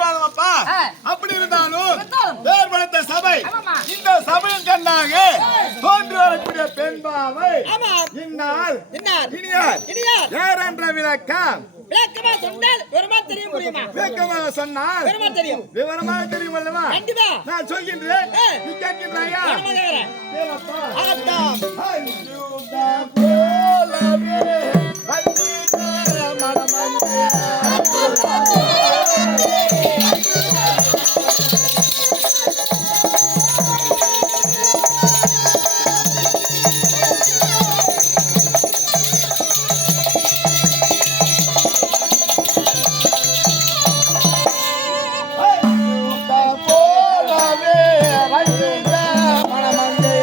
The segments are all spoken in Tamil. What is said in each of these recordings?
ஆசீர்வாதம் அப்படி இருந்தாலும் பேர் படுத்த சபை இந்த சபையின் கண்ணாக தோன்றி வரக்கூடிய பெண்பாவை இன்னார் இனியார் யார் என்ற விளக்கம் விளக்கமா சொன்னால் விவரமா தெரியும் புரியுமா? விளக்கமாக சொன்னால் விவரமா தெரியும். விவரமாக தெரியும் அல்லவா? கண்டிப்பா. நான் சொல்கின்றேன், நீ கேட்கின்றாயா? கேளப்பா. ஆதாம் அஞ்சுதா போலவே வந்தித மனமந்தே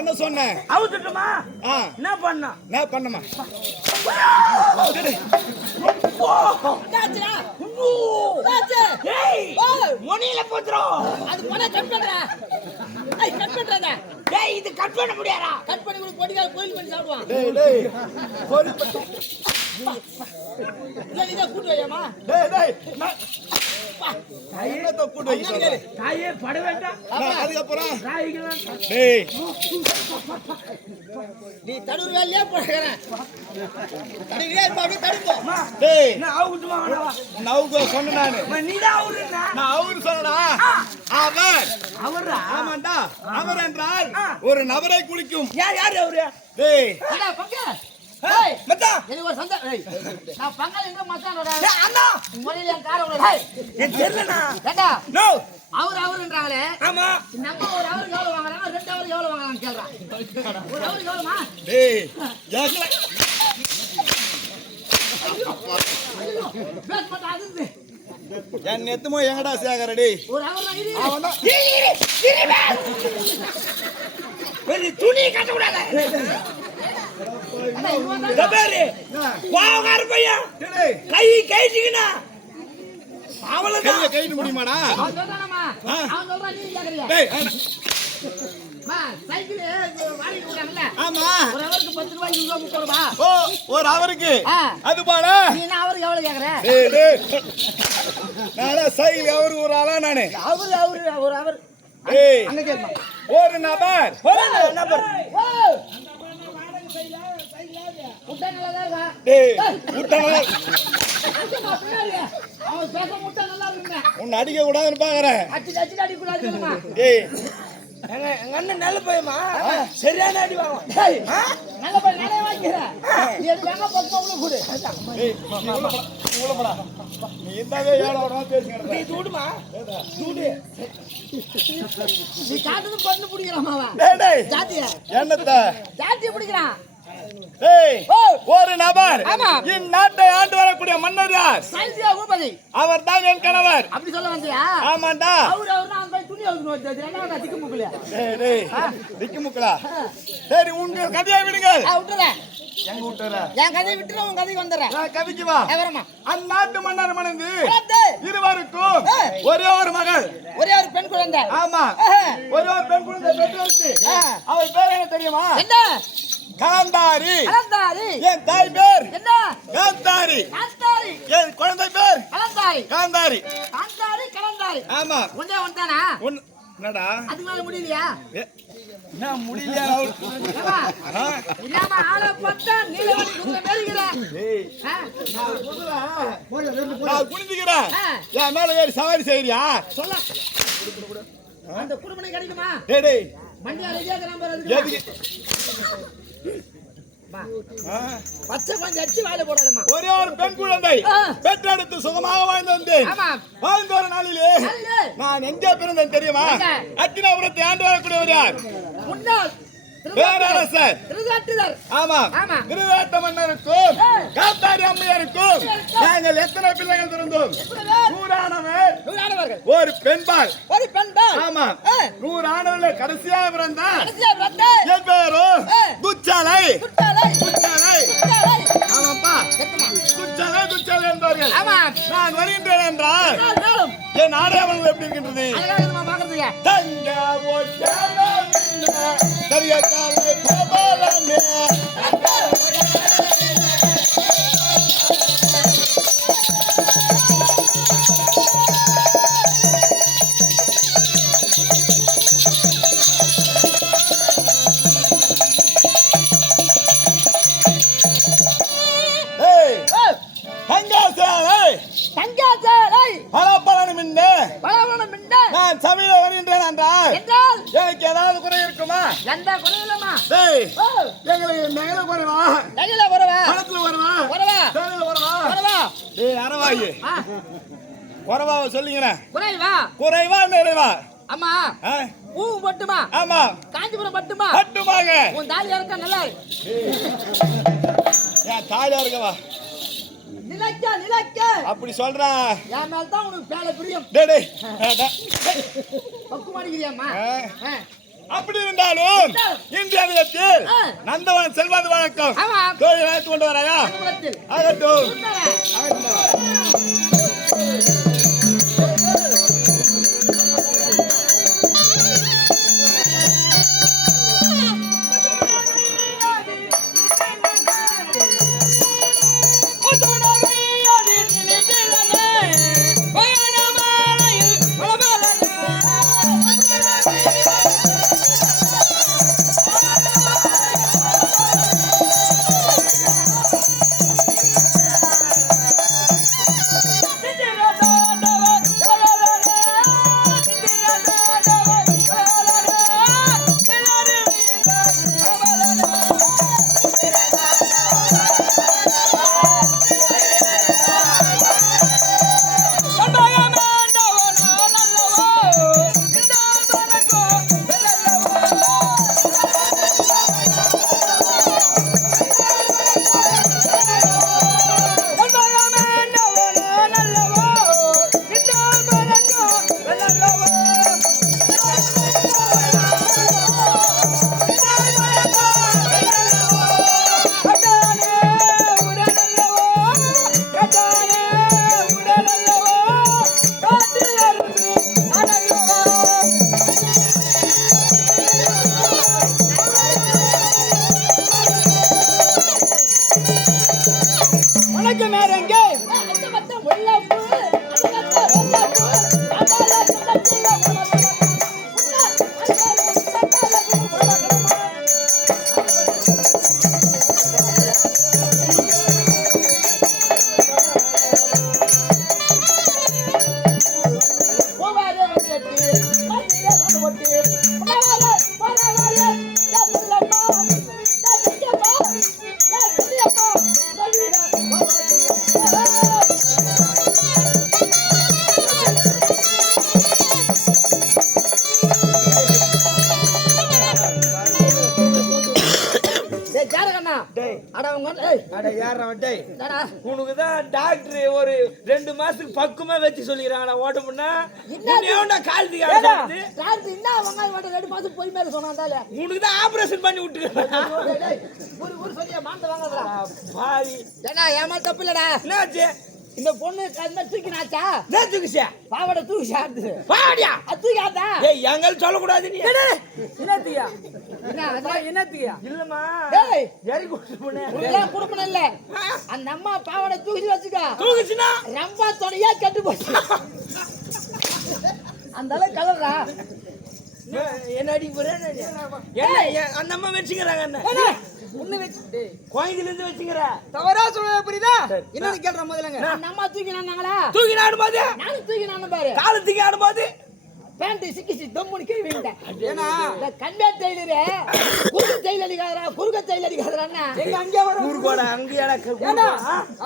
என்ன சொன்னேன் அவுத்துட்டுமா என்ன பண்ணமா மொனியில போத்துறோம் அது பண்ண கட் பண்ற கட் பண்றதா டேய் இது கட் பண்ண முடியாதா கட் பண்ணி உனக்கு பொடிக்கால கோயில் பண்ணி சாப்பிடுவான் டேய் கோயில் பண்ணி இத கூட்டு வையாமா டேய் கையேத்த கூட்டு வை கையே பட வேண்டாம் அதுக்கு அப்புறம் காய்க்கலாம் டேய் நீ தடுர் வேலையா போறற தடுரியா பாடி தடுப்போ டேய் நான் அவுத்துமா வேணவா நான் அவுக்கு சொன்னேன் நீ தான் அவுறனா நான் அவுர் சொன்னடா அவரா ஆமாண்டா அவர் என்றால் ஒரு நபரை குளிக்கும் யார் அவரு டேய் அடா பங்க ஏய் மச்சான் எனக்கு ஒரு சந்தா ஏய் நான் பங்கல எங்க மச்சானோட ஏய் அண்ணா மொழியில காரவள ஏய் என் தெரியலனா ஏடா நோ அவர்ன்றாங்களே ஆமா நம்ம ஒரு அவர் எவ்வளவு வாங்குறாங்க ரெண்டு அவர் எவ்வளவு வாங்குறாங்க கேக்குறா ஒரு அவர் எவ்வளவுமா டேய் யாக்கல பேஸ் பண்ற அது என் நெத்துமோ எங்கடா சேகர டேய் ஒரு அவர் இரு அவனா வெரி துணி கட்ட கூடாது தபேரி வாகார பையா கை கைட்டினா அவளதான் கைட்டு முடியுமாடா அவன் சொல்றானமா அவன் சொல்றான் நீ கேக்குறியா டேய் மா சைக்கிள் வாங்கி கொடுக்கறல ஆமா ஒரு அவருக்கு 10 ரூபாய் 20 ரூபாய் 30 ரூபாய் ஓ ஒரு அவருக்கு அது பாடா நீ அவருக்கு எவ்வளவு கேக்குற டேய் நானே சைக்கிள் அவருக்கு ஒரு ஆளா நானே அவர் ஒரு அவர் ஏய் அங்க கேளுமா ஒரு நபர் ஓ முட்டை நல்லா இருக்கா டேய் முட்டை அவன் பேச முட்டை நல்லா இருக்குங்க உன்னை அடிக்க கூடாதுன்னு பாக்குறேன் அடி அடி கூடாதுமா டேய் எங்க அண்ணன் நல்ல பையமா சரியான அடி வாங்குவான் டேய் நல்ல பையன் நானே வாங்கிக்கிறேன் நீ எங்க பக்கம் உள்ள கூடு டேய் உள்ள போடா நீ இந்தாவே ஏளோடமா பேசிங்கடா நீ தூடுமா தூடு நீ காட்டுது பண்ணு புடிக்கறாமாவா டேய் ஜாதியா என்னத்த ஜாதி புடிக்கறான் ஏய் ஒரு நபர் இந்நாட்டை ஆண்டு வரக்கூடிய மன்னர் யார் சைந்தியா பூபதி அவர்தான் என் கணவர் அப்படி சொல்ல வந்தியா ஆமாண்டா அவர் நான் போய் துணி என்ன திக்கு முக்கல திக்கு முக்கலா சரி உங்க கதையை விடுங்க விட்டுறேன் எங்க விட்டுற என் கதையை விட்டுற உன் கதைக்கு வந்துடுறேன் கதைக்கு வா வரமா அந்நாட்டு மன்னர் மணந்து இருவருக்கும் ஒரே ஒரு மகள் ஒரே ஒரு பெண் குழந்தை ஆமா ஒரே ஒரு பெண் குழந்தை பெற்றெடுத்து அவள் பேர் என்ன தெரியுமா என்ன காந்தாரி கலந்தாரி என் தாய் பேர் என்ன காந்தாரி காந்தாரி என் குழந்தை பேர் கலந்தாரி காந்தாரி காந்தாரி கலந்தாரி ஆமா ஒண்ணே ஒன்றானா என்னடா அதுக்கு மேல முடியலையா என்ன முடியலையா இல்லாம ஆளை பார்த்தா நீலவடி குதிரை மேலிக்கிறேன் நான் குனிஞ்சுக்கிறேன் என் மேல ஏறி சவாரி செய்யறியா சொல்ல அந்த குடும்பம் கிடைக்குமா டேய் மண்டியா ரெடியா கிளம்புறதுக்கு பச்சை கொஞ்சம் அடிச்சு வாயில போடாதம்மா ஒரே ஒரு பெண் குழந்தை பெற்றெடுத்து சுகமாக வாழ்ந்து வந்தேன் வாழ்ந்த ஒரு நாளிலே நான் எங்கே பிறந்தேன் தெரியுமா அத்தினாபுரத்தை ஆண்டு வரக்கூடியவர் யார் முன்னாள் பேரரசர் திருநாட்டுதர் ஆமா திருநாட்டு மன்னருக்கும் காந்தாரி அம்மையாருக்கும் நாங்கள் எத்தனை பிள்ளைகள் பிறந்தோம் 100 ஆணவர் ஒரு பெண்பால் ஆமா 100 ஆணவர்கள் கடைசியாக பிறந்தார் என் பேரும் துச்சாலை ஆமாப்பா துச்சாலை என்பார்கள் நான் வருகின்றேன் என்றால் என் ஆடையாளர்கள் எப்படி இருக்கின்றது தங்க சரியாக்காலை போபாலமே நான் சபையில வருகின்றேன் என்றால் எனக்கு ஏதாவது குறை இருக்குமா? எந்த குறையும் இல்லம்மா. எங்களுக்கு நகையில குறைவா? நகையில குறைவா? பணத்துல குறைவா? சேலையில குறைவா? அரவாயி குறைவா சொல்லுங்க. குறைவா நிறைவா? அம்மா பூ பட்டுமா? ஆமா. காஞ்சிபுரம் பட்டுமா? பட்டுமாங்க. உன் தாலியா இருக்கா நல்லா? ஏன் தாலியா இருக்கவா? நிலைக்க அப்படி சொல்றா. என் மேல தான் உனக்கு பேல பிரியம். டேய் பக்கு மாடிக்கிறியாம்மா? அப்படி இருந்தாலும் இந்திய அதிகத்தில் நந்தவன் செல்வாது வணக்கம் தோழி அழைத்து கொண்டு வராயா? ஆகட்டும். அட அவங்க ஏய் அட யாரா டேய் என்னடா உனக்கு தான் டாக்டர் ஒரு 2 மாசத்துக்கு பக்குமா வச்சு சொல்லிக்கிறாங்கடா ஓட்டமுன்னா இன்னும் காலத்துக்கு ஆடுது டாக்டர் என்ன வெங்காயம் வாட்ட 2 மாசம் போய் மேல சொன்னாதால உனக்கு தான் ஆபரேஷன் பண்ணி விட்டுருக்காங்க ஒரு சொல்லியா மாந்த வாங்கடா பாவி ஏடா ஏமா தப்பு இல்லடா என்னாச்சு இந்த பொண்ணு கண்ண தூக்கினாச்சா என்ன தூக்கிச்சா பாவட தூக்கிச்சாது பாடியா தூக்கியாதா ஏய் எங்கள் சொல்லக்கூடாது நீ என்னத்தியா என்னத்தியா இல்லம்மா டேய் யாரி குடுப்பனே எல்லாம் குடுப்பன இல்ல அந்த அம்மா பாவட தூக்கி வச்சுக்க தூக்கிச்சுனா ரம்பா தொடையா கெட்டு போச்சு அந்த அளவுக்கு கலரா என்ன அடி போறேன் என்ன அந்த அம்மா வெச்சிங்கறாங்க என்ன ஒண்ணு வெச்சு கோயில்ல இருந்து வெச்சிங்கற தவறா சொல்ல புரியுதா என்னன்னு கேக்குற முதல்லங்க அந்த அம்மா தூக்கினாங்களா தூக்கி ஆடும்போது நானும் தூக்கினானு பாரு காலத்துக்கு ஆடும்போது பேண்ட் சிக்கிச்சு தம்முனு கீழ விழுந்தேன் ஏனா இந்த கண்ணே டெய்லரே குறுக்கு டெய்லர் அடிக்காதடா குறுக்கு டெய்லர் அடிக்காதடா அண்ணா எங்க அங்க வர குறுகோட அங்கேடா ஏடா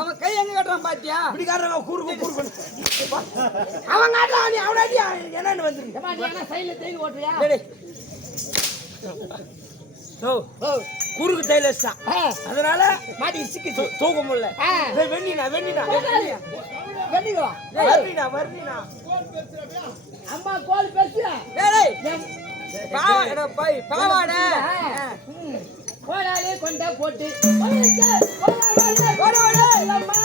அவன் கை எங்க கட்டறான் பாத்தியா இப்படி காரங்க குறுக்கு அவன் காட்டறான் நீ அவனாடி என்னன்னு வந்து ஏமா நீ என்ன சைடுல டெய்லர் ஓட்டுறியா டேய் ஓ குறுக்கு டெய்லர்ஸ் தான் அதனால மாட்டி சிக்கிச்சு தூக்க முடியல டேய் வெண்ணினா வெண்ணிகோ வர்ணினா அம்மா கோல் பேசுறா டேய் பாவாடா பாவாடா கோலாலே கொண்ட போட்டு கோலாலே அம்மா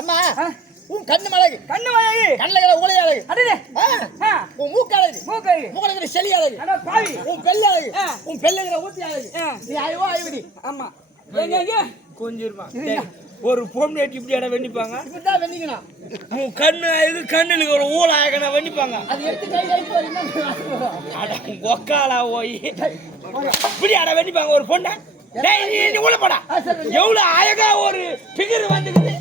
அம்மா உன் கண்ணு மழகு கண்ணுல ஊளைய அழகு உன் மூக்கு அழகு மூக்கழகு செலி அழகு உன் பெல்ல அழகு உன் பெல்லுங்கிற ஊத்தி அழகு நீ ஐவோ ஐவடி ஆமா கொஞ்சிருமா ஒரு பொம்னேட்டி இப்படி இடம் வெண்ணிப்பாங்க இப்படிதான் வெண்ணிக்கணும் உன் கண்ணு இது கண்ணுக்கு ஒரு ஊழ ஆகணும் வெண்ணிப்பாங்க அது எடுத்து கை கைக்கு வரீங்க ஒக்காலா போய் இப்படி அட வெண்ணிப்பாங்க ஒரு பொண்ணை நீ உள்ள போடா எவ்வளவு அழகா ஒரு பிகர் வந்துக்குது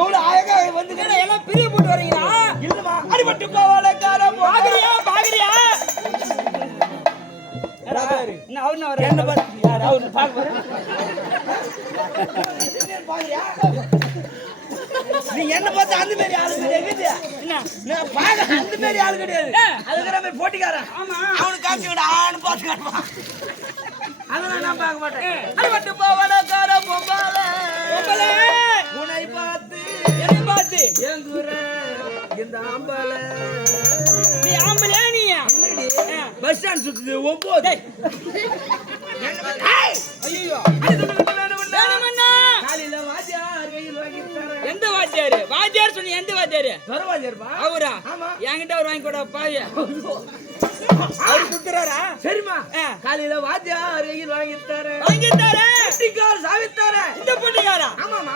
எவ்வளவு அழகா வந்துக்குது எல்லாம் பிரிய போட்டு வரீங்களா இல்லமா அடிபட்டு போவால காரம் பாக்குறியா என்ன பாத்து யார் அவரு பாக்க நீ என்ன பார்த்து அந்த மாதிரி ஆளு கிடையாது நான் பாக்க அந்த மாதிரி ஆளு கிடையாது அதுக்கிற மாதிரி போட்டிக்காரன் அவனுக்கு காட்சி விட ஆணு பார்த்து காட்டுவான் அதெல்லாம் நான் பார்க்க மாட்டேன் அடிபட்டு போவால காரம் பொம்பால உன்னை பார்த்து என்னை பார்த்து எங்குற இந்த ஆம்பள நீ ஆம்பளையா நீ பஸ் ஸ்டாண்ட் சுத்துது 9 ஐயோ காலையில வாத்தியார் கையில் வாங்கி தரேன் எந்த வாத்தியார் சொன்னீங்க எந்த வாத்தியார் தரவாதியார்பா அவரா ஆமா என்கிட்ட அவர் வாங்கி கூட பாவியா அவரு குத்துறாரா சரிமா காலையில வாத்தியார் கையில் வாங்கி தரேன் பொட்டிக்கார் சாவித்தார இந்த பொட்டிக்காரா ஆமாமா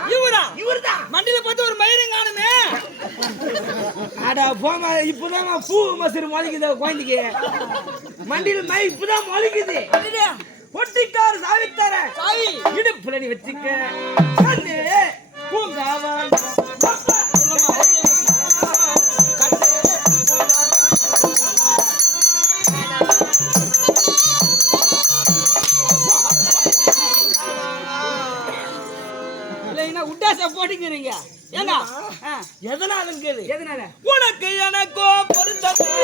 இவர்தான் மண்டியில பார்த்து ஒரு மயிரும் காணுமே அட போமா இப்பதான் பூ மசரு மொழிக்குது குழந்தைக்கு மண்டியில மை இப்பதான் மொழிக்குது பொட்டிக்கார் சாவித்தார சாவி இடுப்புல நீ வச்சுக்க பூங்காவான் உட்டாசா போட்டுக்கிறீங்க ஏங்க எதனால உனக்கு எனக்கோ பொருத்தமே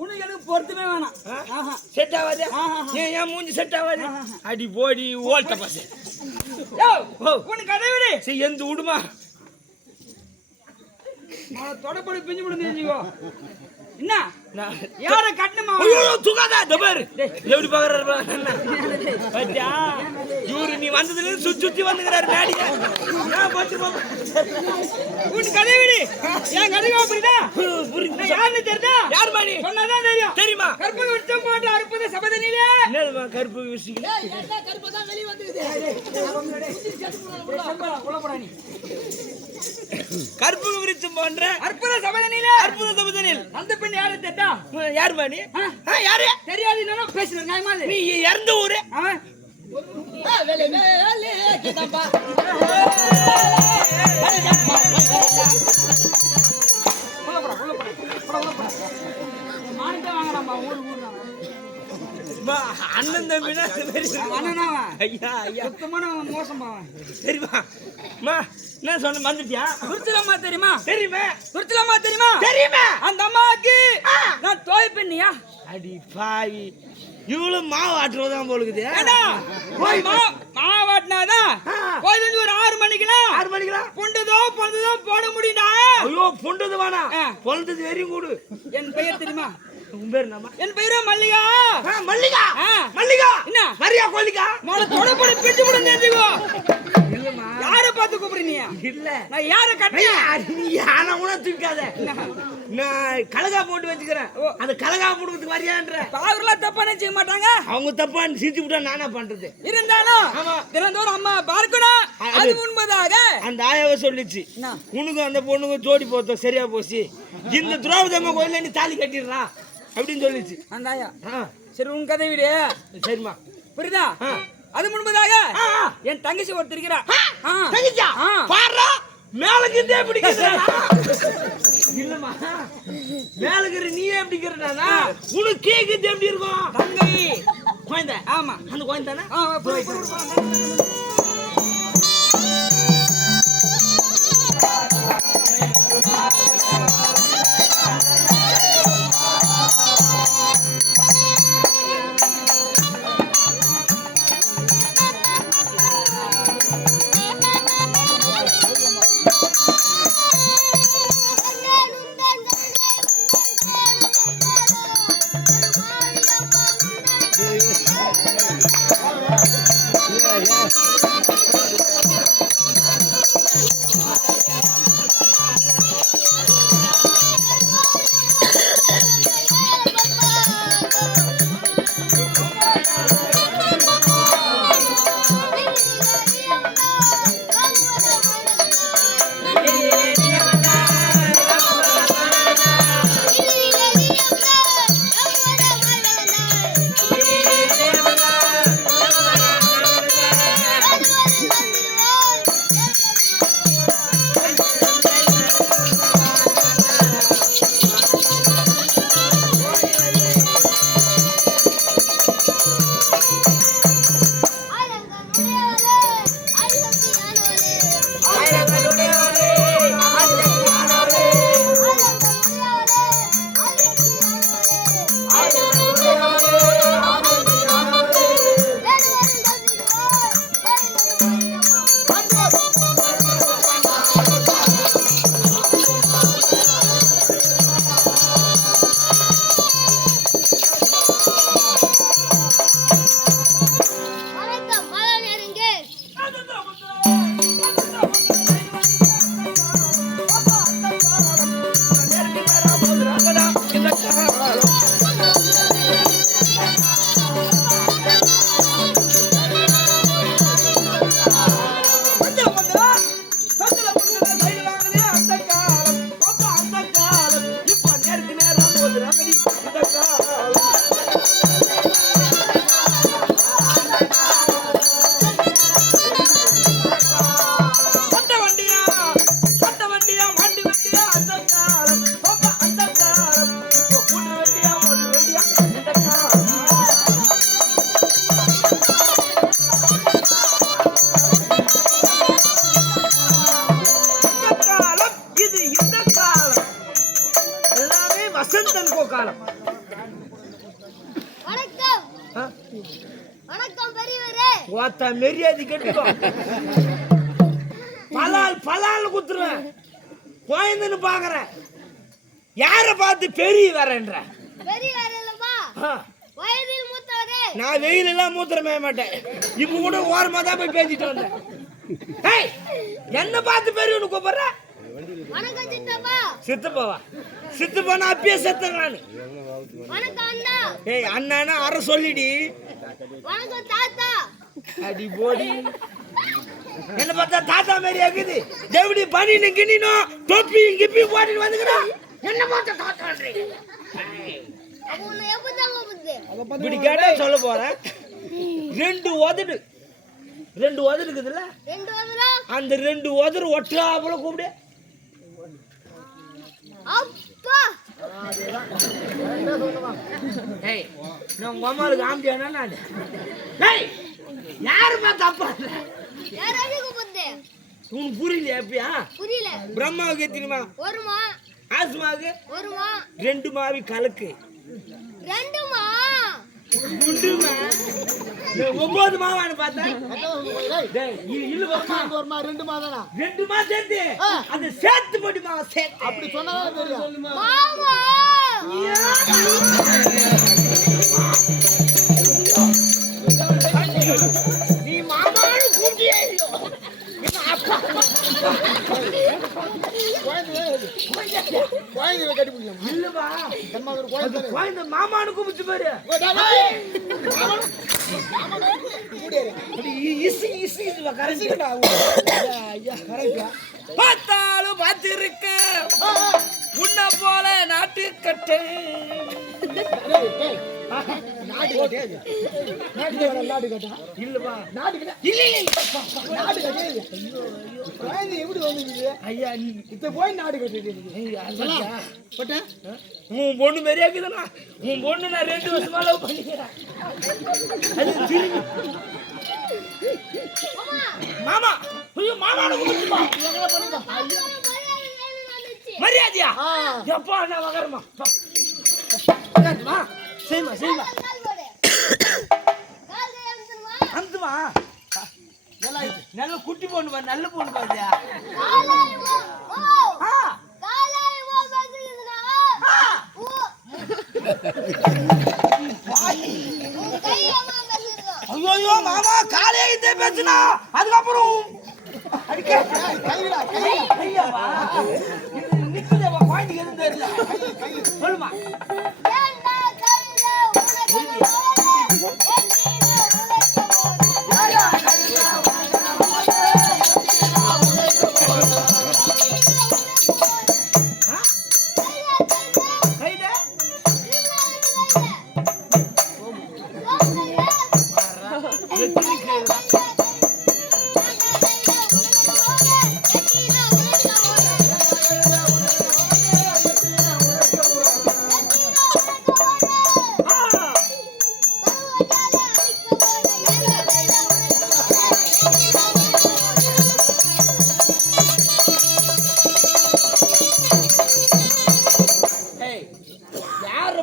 உனக்கு எனக்கு பொருத்தமே வேணாம் செட் ஆகாது ஏன் மூஞ்சி செட் ஆகாது அடி போடி ஓல்ட்ட பாசு உனக்கு அதை விடு சரி எந்த விடுமா தொடப்படி பிஞ்சு விடுங்க தெரிஞ்சுக்கோ என்ன யார கட்டணுமா துகாதா தபர் எப்படி பாக்குறாரு பத்தியா இவரு நீ வந்ததுல இருந்து சுத்தி வந்துக்கிறாரு மேடிங்க உன் கதை விடு ஏன் கதை புரியுதா யாருன்னு தெரியுதா யார் மாணி சொன்னாதான் தெரியும் தெரியுமா கற்பக விருட்சம் போட்டு அற்புத சபதனிலே என்னதுமா கற்பக விருட்சம் கற்பக தான் வெளிய வந்துக்குது கற்பக விருட்சம் போன்ற அற்புத சபதனில் அந்த பெண் யாரு தெரியுதா யார் மாணி யாரு தெரியாது என்னன்னா பேசுற நியாயமா நீ இறந்த ஊரு அவன் வேலை வேலை கிதம்பா மாணிக்க வாங்குறாம்பா ஊரு அண்ணன் தம்பினா அண்ணனா ஐயா ஐயா சுத்தமான மோசம் பாவன். சரிமா அம்மா என்ன சொன்ன மறந்துட்டியா? குருச்சலம்மா தெரியுமா? தெரியுமே. குருச்சலம்மா தெரியுமா? தெரியுமே. அந்த அம்மாவுக்கு நான் தோய் பெண்ணியா? அடி பாவி இவ்வளவு மாவு ஆட்டுறதுதான் போலுக்குது. மாவாட்டினாதான் கோயில் ஒரு 6 மணிக்கெல்லாம் பொண்டதோ போட முடியும்டா. ஐயோ பொண்டது வேணா பொழுது வெறியும் கூடு. என் பெயர் தெரியுமா? உன் பேர் என்னம்மா? என் பெயரோ மல்லிகா. மல்லிகா மல்லிகா என்ன மரியா கோலிகா மோள தொடப்படி பிடிச்சு கூட தெரிஞ்சுக்கோ. இல்லம்மா யாரை பார்த்து கூப்பிடுறீங்க? இல்ல நான் யாரை கட்டியா? நீ யானை கூட தூக்காத. நான் கலகா போட்டு வச்சுக்கிறேன். அந்த கலகா போடுறதுக்கு வரியான்ற பாவரெல்லாம் தப்பா நினைச்சுக்க மாட்டாங்க. அவங்க தப்பா சிரிச்சு விட்டா நானா பண்றது? இருந்தாலும் தினந்தோறும் அம்மா பார்க்கணும். அது முன்பதாக அந்த ஆயாவை சொல்லிச்சு உனக்கும் அந்த பொண்ணுக்கும் ஜோடி போத்தோம் சரியா போச்சு. இந்த திரௌபதி அம்மா கோயில நீ தாலி கட்டிடுறா அப்படின்னு சொல்லிச்சு அந்த ஆயா. சரி உன் கதை விடு. சரிம்மா புரியுதா? அது முன்பதாக என் தங்கச்சி ஒருத்தர் இருக்கிறா. பாரு மேலுக்கு இதே பிடிக்கிறா. இல்லம்மா மேலுக்கு நீயே எப்படி இருக்கிறனா உனக்கு கேக்கு எப்படி இருக்கும்? தங்கை குழந்தை. ஆமா அந்த குழந்தை தானே. மெரியாதை கட்டுவா பலால் குத்துருவேன். கோயந்துன்னு பாக்குறேன் யார பார்த்து பெரிய வரேன்ற. நான் வெயில் எல்லாம் மூத்திரமே மாட்டேன். இப்ப கூட ஓரமா தான் போய் பேசிட்டு வந்தேன். என்ன பார்த்து பெரியவனு கூப்பிடுற? சித்தப்பாவா? சித்தப்பா நான் அப்பயே செத்தேன் நானு. ஏய் அண்ணா அற சொல்லிடி. அடி போடி என்ன பார்த்தா தாத்தா மாதிரி ஆகுது. தேவடி பனி கிணினோ தொப்பி கிப்பி போட்டு வந்துக்கிறான். என்ன பார்த்தா தாத்தான்றீங்க? இப்படி கேட்டா சொல்ல போறேன். ரெண்டு உதடு இருக்குதுல்ல, அந்த 2 உதடு ஒட்டாப்புல கூப்பிடு. ஏய் நான் உங்க அம்மாளுக்கு ஆம்பியானா நான் ஏய் யாருமா தப்பா யாராவது கூப்பிடுது உனக்கு புரியல எப்பயா புரியல பிரம்மாவுக்கு எத்தனைமா ஒருமா ஆஸ்மாவுக்கு ஒருமா 2 மாவி கலக்கு ரெண்டுமா 9 மாவான்னு பார்த்தா டேய் இல்ல ஒருமா 2 மாதம் 2 மாசம் சேர்த்து அந்த சேர்த்து போட்டு மாவ சேர்த்து அப்படி சொன்னா தெரியும் மாமா நீ மாமான்னு கூப்பிட்டியே குழந்தைகளை கட்டி பிடிக்கலாம் இல்லப்பா ஒரு குழந்தை குழந்தை மாமான்னு கூப்பிட்டு பாரு பார்த்தாலும் பார்த்திருக்க உன்ன போல நாட்டுக்கட்டை நாடு கட்டியாது நாடு கட்டா இல்லப்பா நாடு கட்டா இல்ல நாடு கட்டியாது குழந்தை எப்படி வந்துருக்குது ஐயா இப்ப போய் நாடு கட்டிட்டு போட்டேன் உன் பொண்ணு மாதிரியா இருக்குதுண்ணா உன் பொண்ணு நான் 2 வருஷமா லவ் பண்ணிக்கிறேன் அது திரும்பி மாமா ஐயோ மாமான்னு கூப்பிடுப்பா எங்களை பண்ணுங்க மரியாதையா எப்பா நான் வகரமா செய்மா செய்மா அந்துமா நல்ல குட்டி பொண்ணு பாரு நல்ல பொண்ணு பாருயா ஐயோ மாமா காலையே இதே பேசுனா அதுக்கப்புறம் நிக்குதேவா பாயிண்ட் எதுவும் தெரியல சொல்லுமா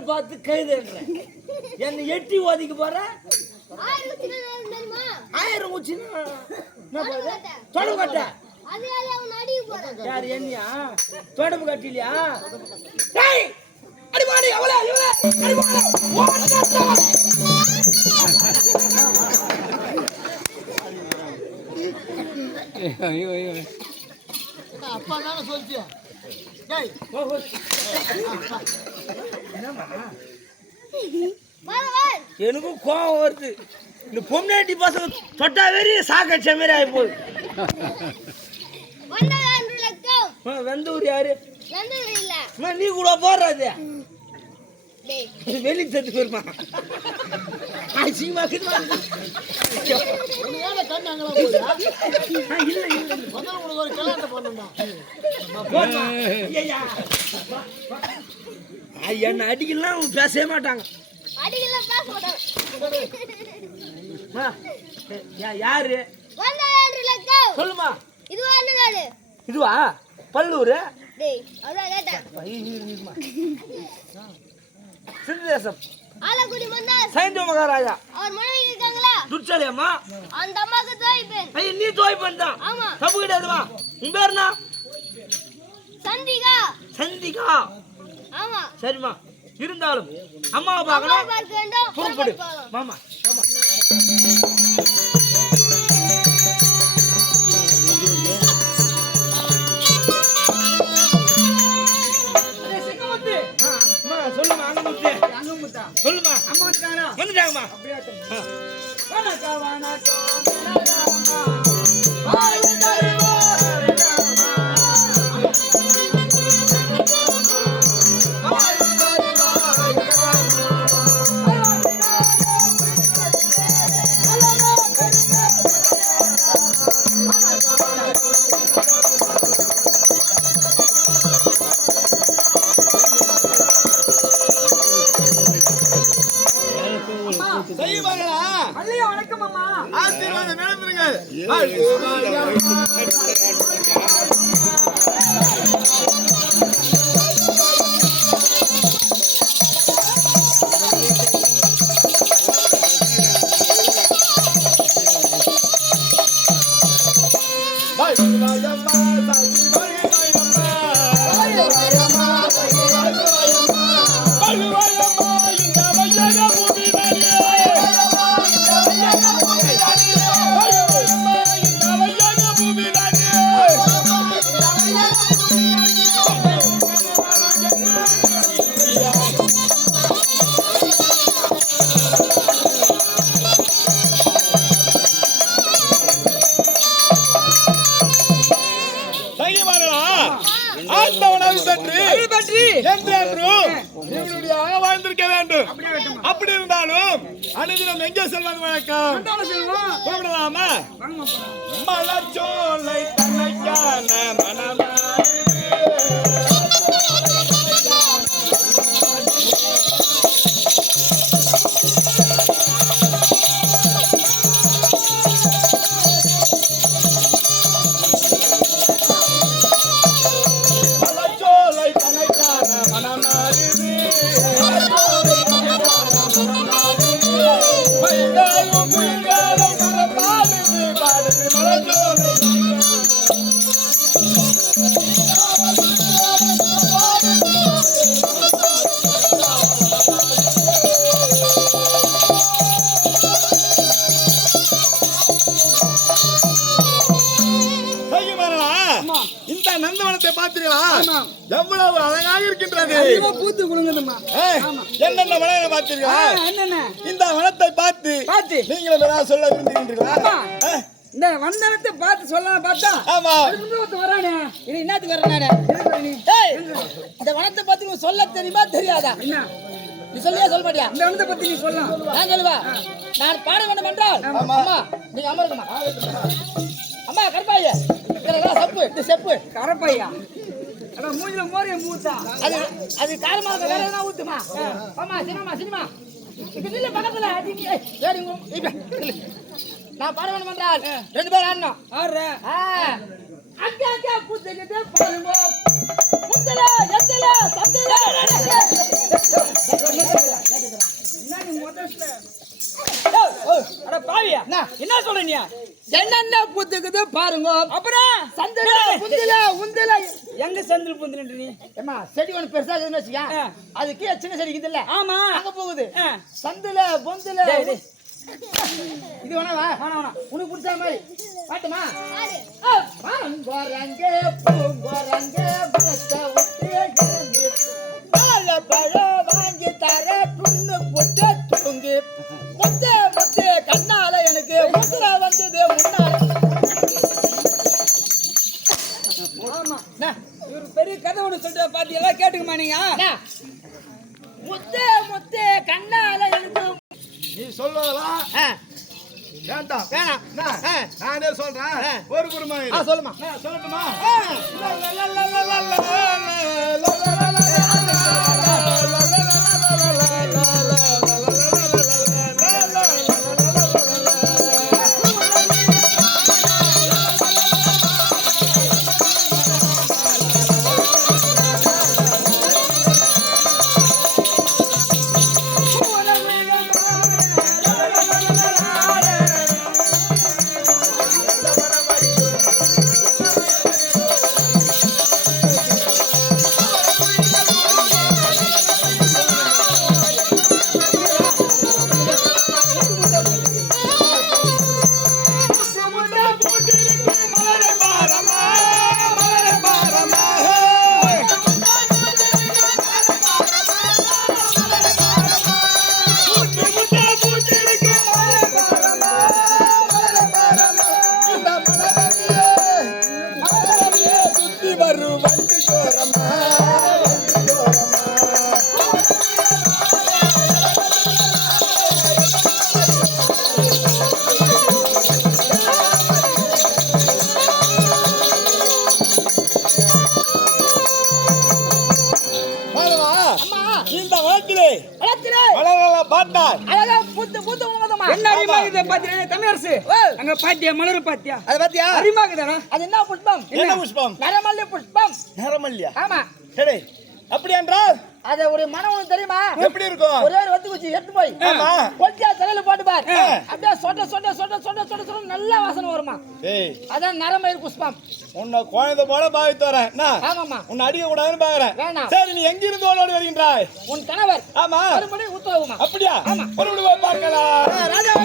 பார்த்து கைது என்ன எட்டி ஒதுக்கி போற 1000 ஊச்சினா தொடப்பு கட்ட யார் என்னையா தொடப்பு கட்டிலையா அடி மாடி அவளே அடி மாடி அப்பா தானே சொல்லிச்சியா டேய் எனக்கும் கோவம் வருது இந்த பொம்னாட்டி பசங்க தொட்டா வெறி சாக்கடிச்ச மாதிரி ஆகி போகுது வெந்தூர் யாரு நீ கூட போடுறது வெளி செத்து போயிருமா ஒரு கல்யாணத்தை பண்ணா என்ன அடிக்கலாம் பேசவே மாட்டாங்க யாரு சொல்லுமா இதுவா பல்லூர் சிந்தேசம் சைந்த மகாராஜா துர்ச்சலியம்மா ஐயா நீ தோய்பன் தான் தப்பு கிடையாதுமா உன் பேருனா சந்திகா சரிம்மா இருந்தாலும் அம்மாவை பார்க்கணும் புறப்படு மாமா ஆமா சொல்லுமா அங்கமுத்து சொல்லுமா அம்மா வந்துட்டாங்கம்மா செய்வாங்களா மல்லிகை வணக்கம் அம்மா. ஆசீர்வாதம் நடந்துருங்க வாழ்ந்திருக்க வேண்டும். அப்படி இருந்தாலும் அனுதினம் எங்கே செல்வது வழக்கம்? போகலாமா? மலச்சோலை தன்னைக்கான மனமா எவ்வளவு அழகாக இருக்கின்றது. பூத்து குலுங்குதுமா. என்னென்ன வனங்களை பார்த்தீர்களா? இந்த வனத்தை பார்த்து நீங்களும் ஏதாவது சொல்ல விரும்புகின்றீர்களா? இந்த வந்தனத்தை பார்த்து சொல்லலாம் பார்த்தா ஆமா வரானே இது என்னத்துக்கு வரானே இந்த வனத்தை பத்தி சொல்ல தெரியுமா தெரியாதா? என்ன நீ சொல்லியா சொல்ல மாட்டியா? இந்த வனத்தை பத்தி நீ சொல்லலாம். நான் சொல்லுவா. நான் பாட வேண்டும் என்றால் அம்மா நீங்க அமருங்கம்மா. அம்மா கருப்பாய சப்பு இந்த செப்பு கரப்பையா அட மூஞ்சில மோரிய மூத்தா அது காரமா வேற எதனா ஊத்துமா? ஆமா சினிமா இது இல்ல பக்கத்துல ஏறி நான் பாட வேண்டும் என்றால் 2 பேர் ஆடணும். ஆடுறேன். அக்கா புத்தகத்தை பாருங்க. முத்தல எத்தல சத்தல அட பாவியா என்ன சொல்ற நீ? என்னென்ன புத்தகத்தை பாருங்க. அப்புறம் சந்தல புந்தல உந்தல எங்க சந்தில் புந்தல நீ? ஏமா செடி ஒன்று பெருசா இருக்குன்னு வச்சுக்க. அது கீழே சின்ன செடி இருக்குது இல்ல? ஆமா அங்க போகுது. சந்தல பொந்தல இது வேணாவா? வேணாம் உனக்கு பிடிச்ச மாதிரி பாட்டுமா? பாருங்கோரங்கே பூங்கோரங்கே பத்த விட்டு பால பழம் வாங்கி தர புண்ணு போட்டு தூங்கி முத்து முத்து கண்ணால எனக்கு முத்துரா வந்தது முன்னால. ஆமா இவரு பெரிய கதை ஒண்ணு சொல்லிட்டு பாத்தி எல்லாம் கேட்டுக்குமா நீங்க? முத்து முத்து கண்ணால எனக்கு நீ சொல்லலாம் வேண்டாம் வேணாம் நானே சொல்றேன். ஒரு குடும்பம் சொல்லுமா சொல்லட்டுமா? பூத்த உலகமா என்ன அறிமாகுது பாத்தியா தமிழரசு? அங்க பாத்தியா மலர் பாத்தியா? அத பாத்தியா? அறிமாகுதானா? அது என்ன புஷ்பம்? என்ன புஷ்பம்? நரமல்லி புஷ்பம். நரமல்லியா? ஆமா. சரி. அப்படி என்றால் அத ஒரு மனம் உனக்கு தெரியுமா? எப்படி இருக்கும்? ஒரே ஒரு வத்தி குச்சி எடுத்து போய் ஆமா. கொட்டியா தலையில போட்டு பார். அப்படியே சொட்ட நல்ல வாசனை வருமா? ஏய், அதான் நரமல்லி புஷ்பம். உன்னை குழந்தை போல பாவித்து வரேன். ஆமாமா. உன்னை அடிக்க கூடாதுன்னு பாக்குறேன். வேணாம். சரி, நீ எங்கிருந்து ஓடோடி வருகின்றாய்? உன் கணவர் ஆமா. மறுபடி உத்தரவுமா? அப்படியா? ஆமா. மறுபடி போய் பார்க்கலாம். ராஜா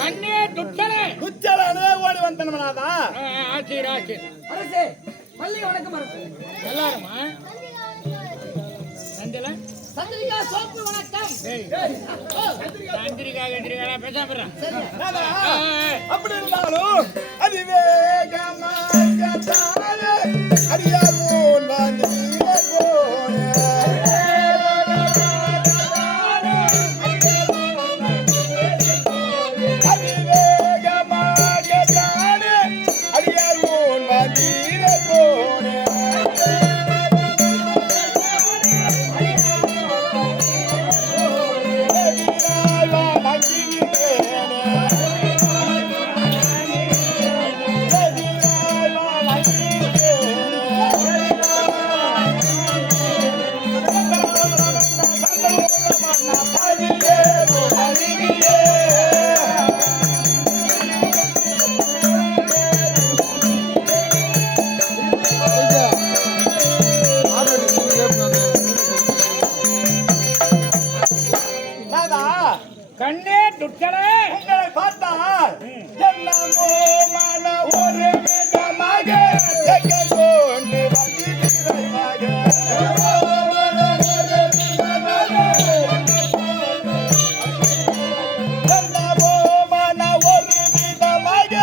கண்ணே துட்டனே குச்சலானே ஓடி வந்தனமனாதா. ஆச்சி ராச்சி அரசே பள்ளி வணக்கம் அரசே. எல்லாருமா சந்தில சந்திரிகா சோப்பு வணக்கம். சந்திரிகா பேசாம நாதா, அப்படி இருந்தாலும் அதிவேகமாக தானே அடியாகூன் வந்தீரே போனே. கண்ணே துட்டனே உங்களை பார்த்தால் எல்லாமோ மன ஒரு விதமாக கொண்டு வந்திருக்கிறாயாக. எல்லாமோ மன ஒரு விதமாக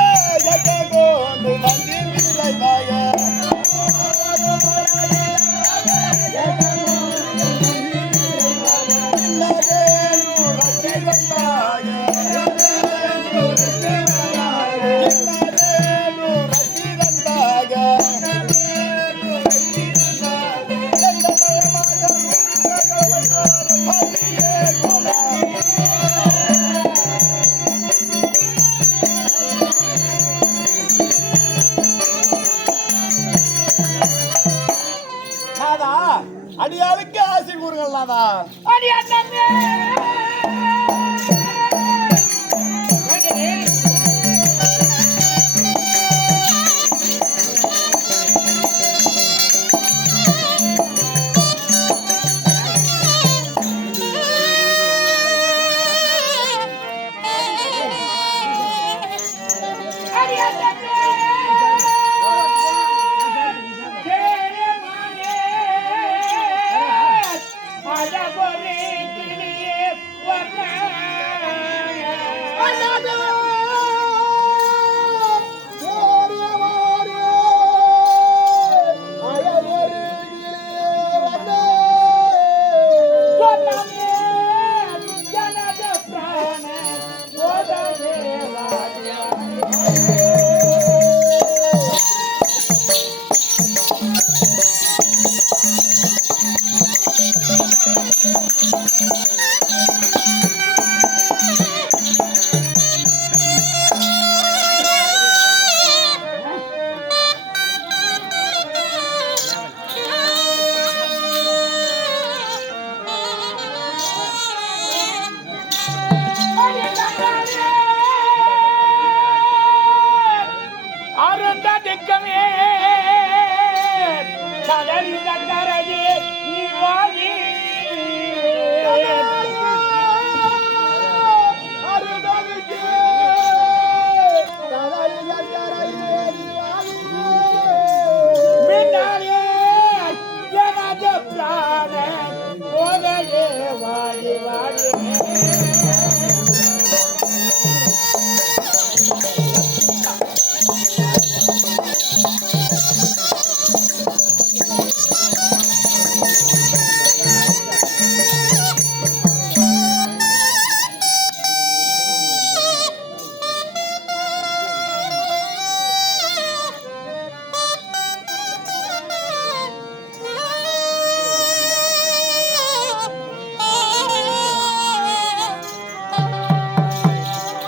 கொண்டு வந்திருக்கிறாயாக. நாதா, அடியாளுக்கு ஆசை கூறுங்கள் நாதா.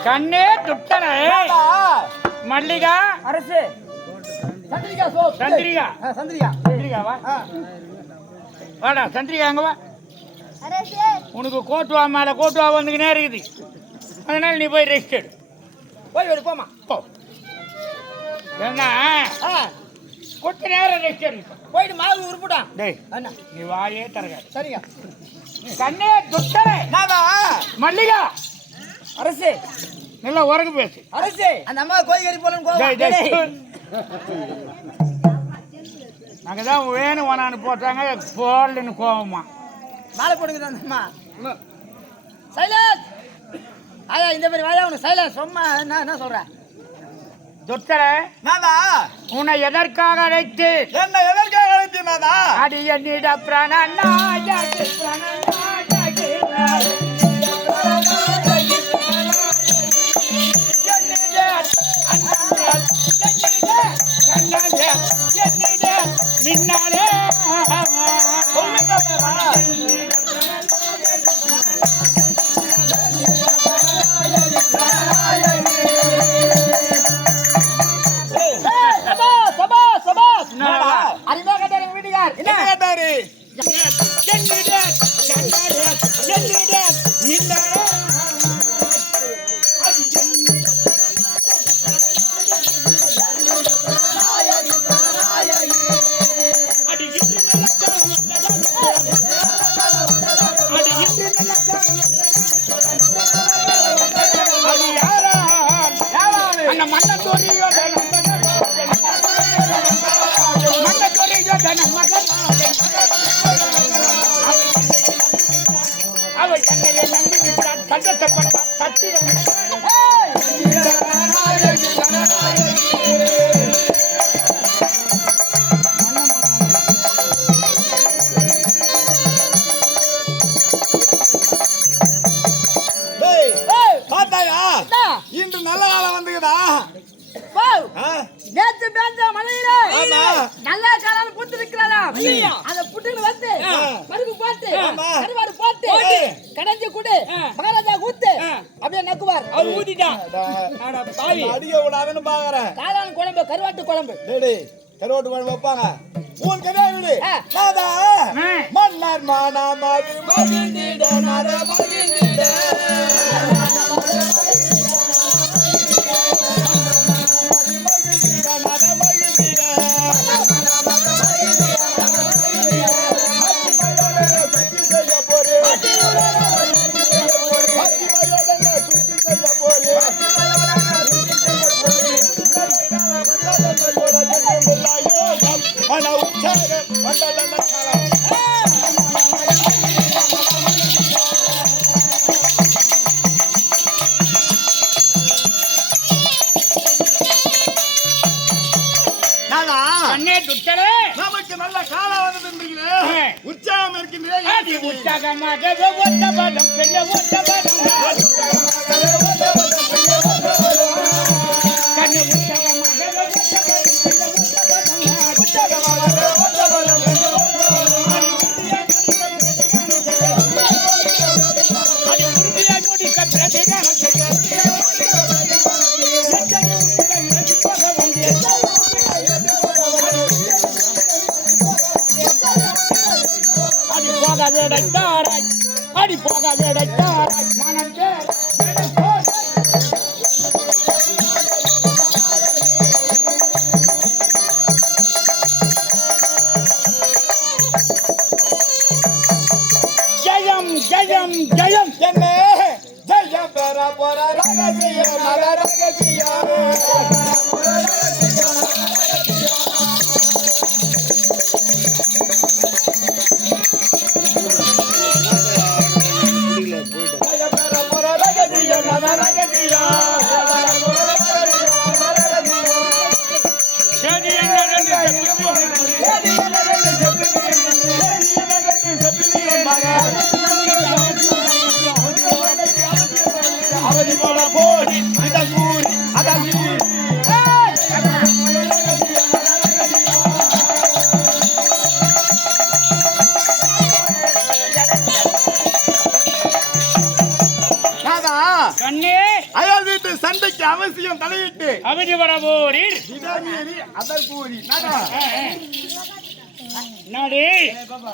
கண்ணே துட்டன மல்லிகா அரசு சந்திரிகா சோ சந்திரிகா சந்திரிகா சந்திரிகா வா வாடா சந்திரிகா அங்க வா அரசே உனக்கு கோட்டுவா மேல கோட்டுவா வந்துக்கினே இருக்குது அதனால நீ போய் ரெஸ்ட் எடு போய் போமா போ என்ன கொஞ்ச நேரம் ரெஸ்ட் எடு போயிட்டு மாவு உருப்புட்டான் டேய் அண்ணா நீ வாயே தரகாது சரிங்க கண்ணே துட்டன மல்லிகா அரசு நல்லா உறக்க பேசு அரசு அந்த அம்மா கோயிகறி போலன்னு டேய், டேய். கோவம் நாங்க தான் வேணும் வேணான்னு போட்டாங்க போடலன்னு கோவமா மாலை போடுங்க அந்த அம்மா சைலன்ஸ் ஆயா இந்த மாதிரி வாயா உனக்கு சைலன்ஸ் சும்மா என்ன சொல்ற துட்டர நாதா உன்னை எதற்காக அழைத்து என்ன எதற்காக அழைத்தீர் நாதா அடி என்னிட பிரணநாயகி மின்னாலே அறிந்தா கேட்டார் எங்க வீட்டுக்கார் என்ன கேட்டாரு அவள் தன்னையை நம்பி விட்டான் சந்தோஷப்பட்டான் சத்தியம் பார்த்தாயா இன்று நல்ல காலம் வந்துக்குதா நேத்து பேஞ்ச மழையில ஆமா. நல்ல காலம் புட்டு இருக்கிறதா அந்த புட்டுல வந்து பருப்பு போட்டு ஆமா. கருவாடு போட்டு கடைஞ்சி கூடு மகாராஜா ஊத்து அப்படியே நக்குவார் அவர் ஊதிட்டான் அடிக்க விடாதுன்னு பாக்குறேன் காளான் குழம்பு கருவாட்டு குழம்பு டேடி கருவாட்டு குழம்பு வைப்பாங்க உன் கதையாடு நாதா மன்னர் மானாமாது மகிழ்ந்திட நர மகிழ்ந்திட கண்ணே துட்டரே நமக்கு நல்ல காலம் வந்ததுன்றீங்களே உற்சாகம் இருக்கின்றே அடி உற்சாகமாக ஒத்த படம் பெரிய ஒத்த படம் கண்ணே அடி போகாதேடாய் மனதே ஜெயம் ஜெயம் என்ன ஜெயம் பெற போற ரகசியம் மத ரகசியம் ஜெயம் பெற போற ரகசியம் மத ரகசியம் சேதி என்னதென்று அவதி போல போடி இதான் கூறி அதான் கூறி கண்ணே அயல் வீட்டு சண்டைக்கு அவசியம் தலையிட்டு அவதி வரபோரீர் இதாமீறி அதான் கூறி நாடா நாடே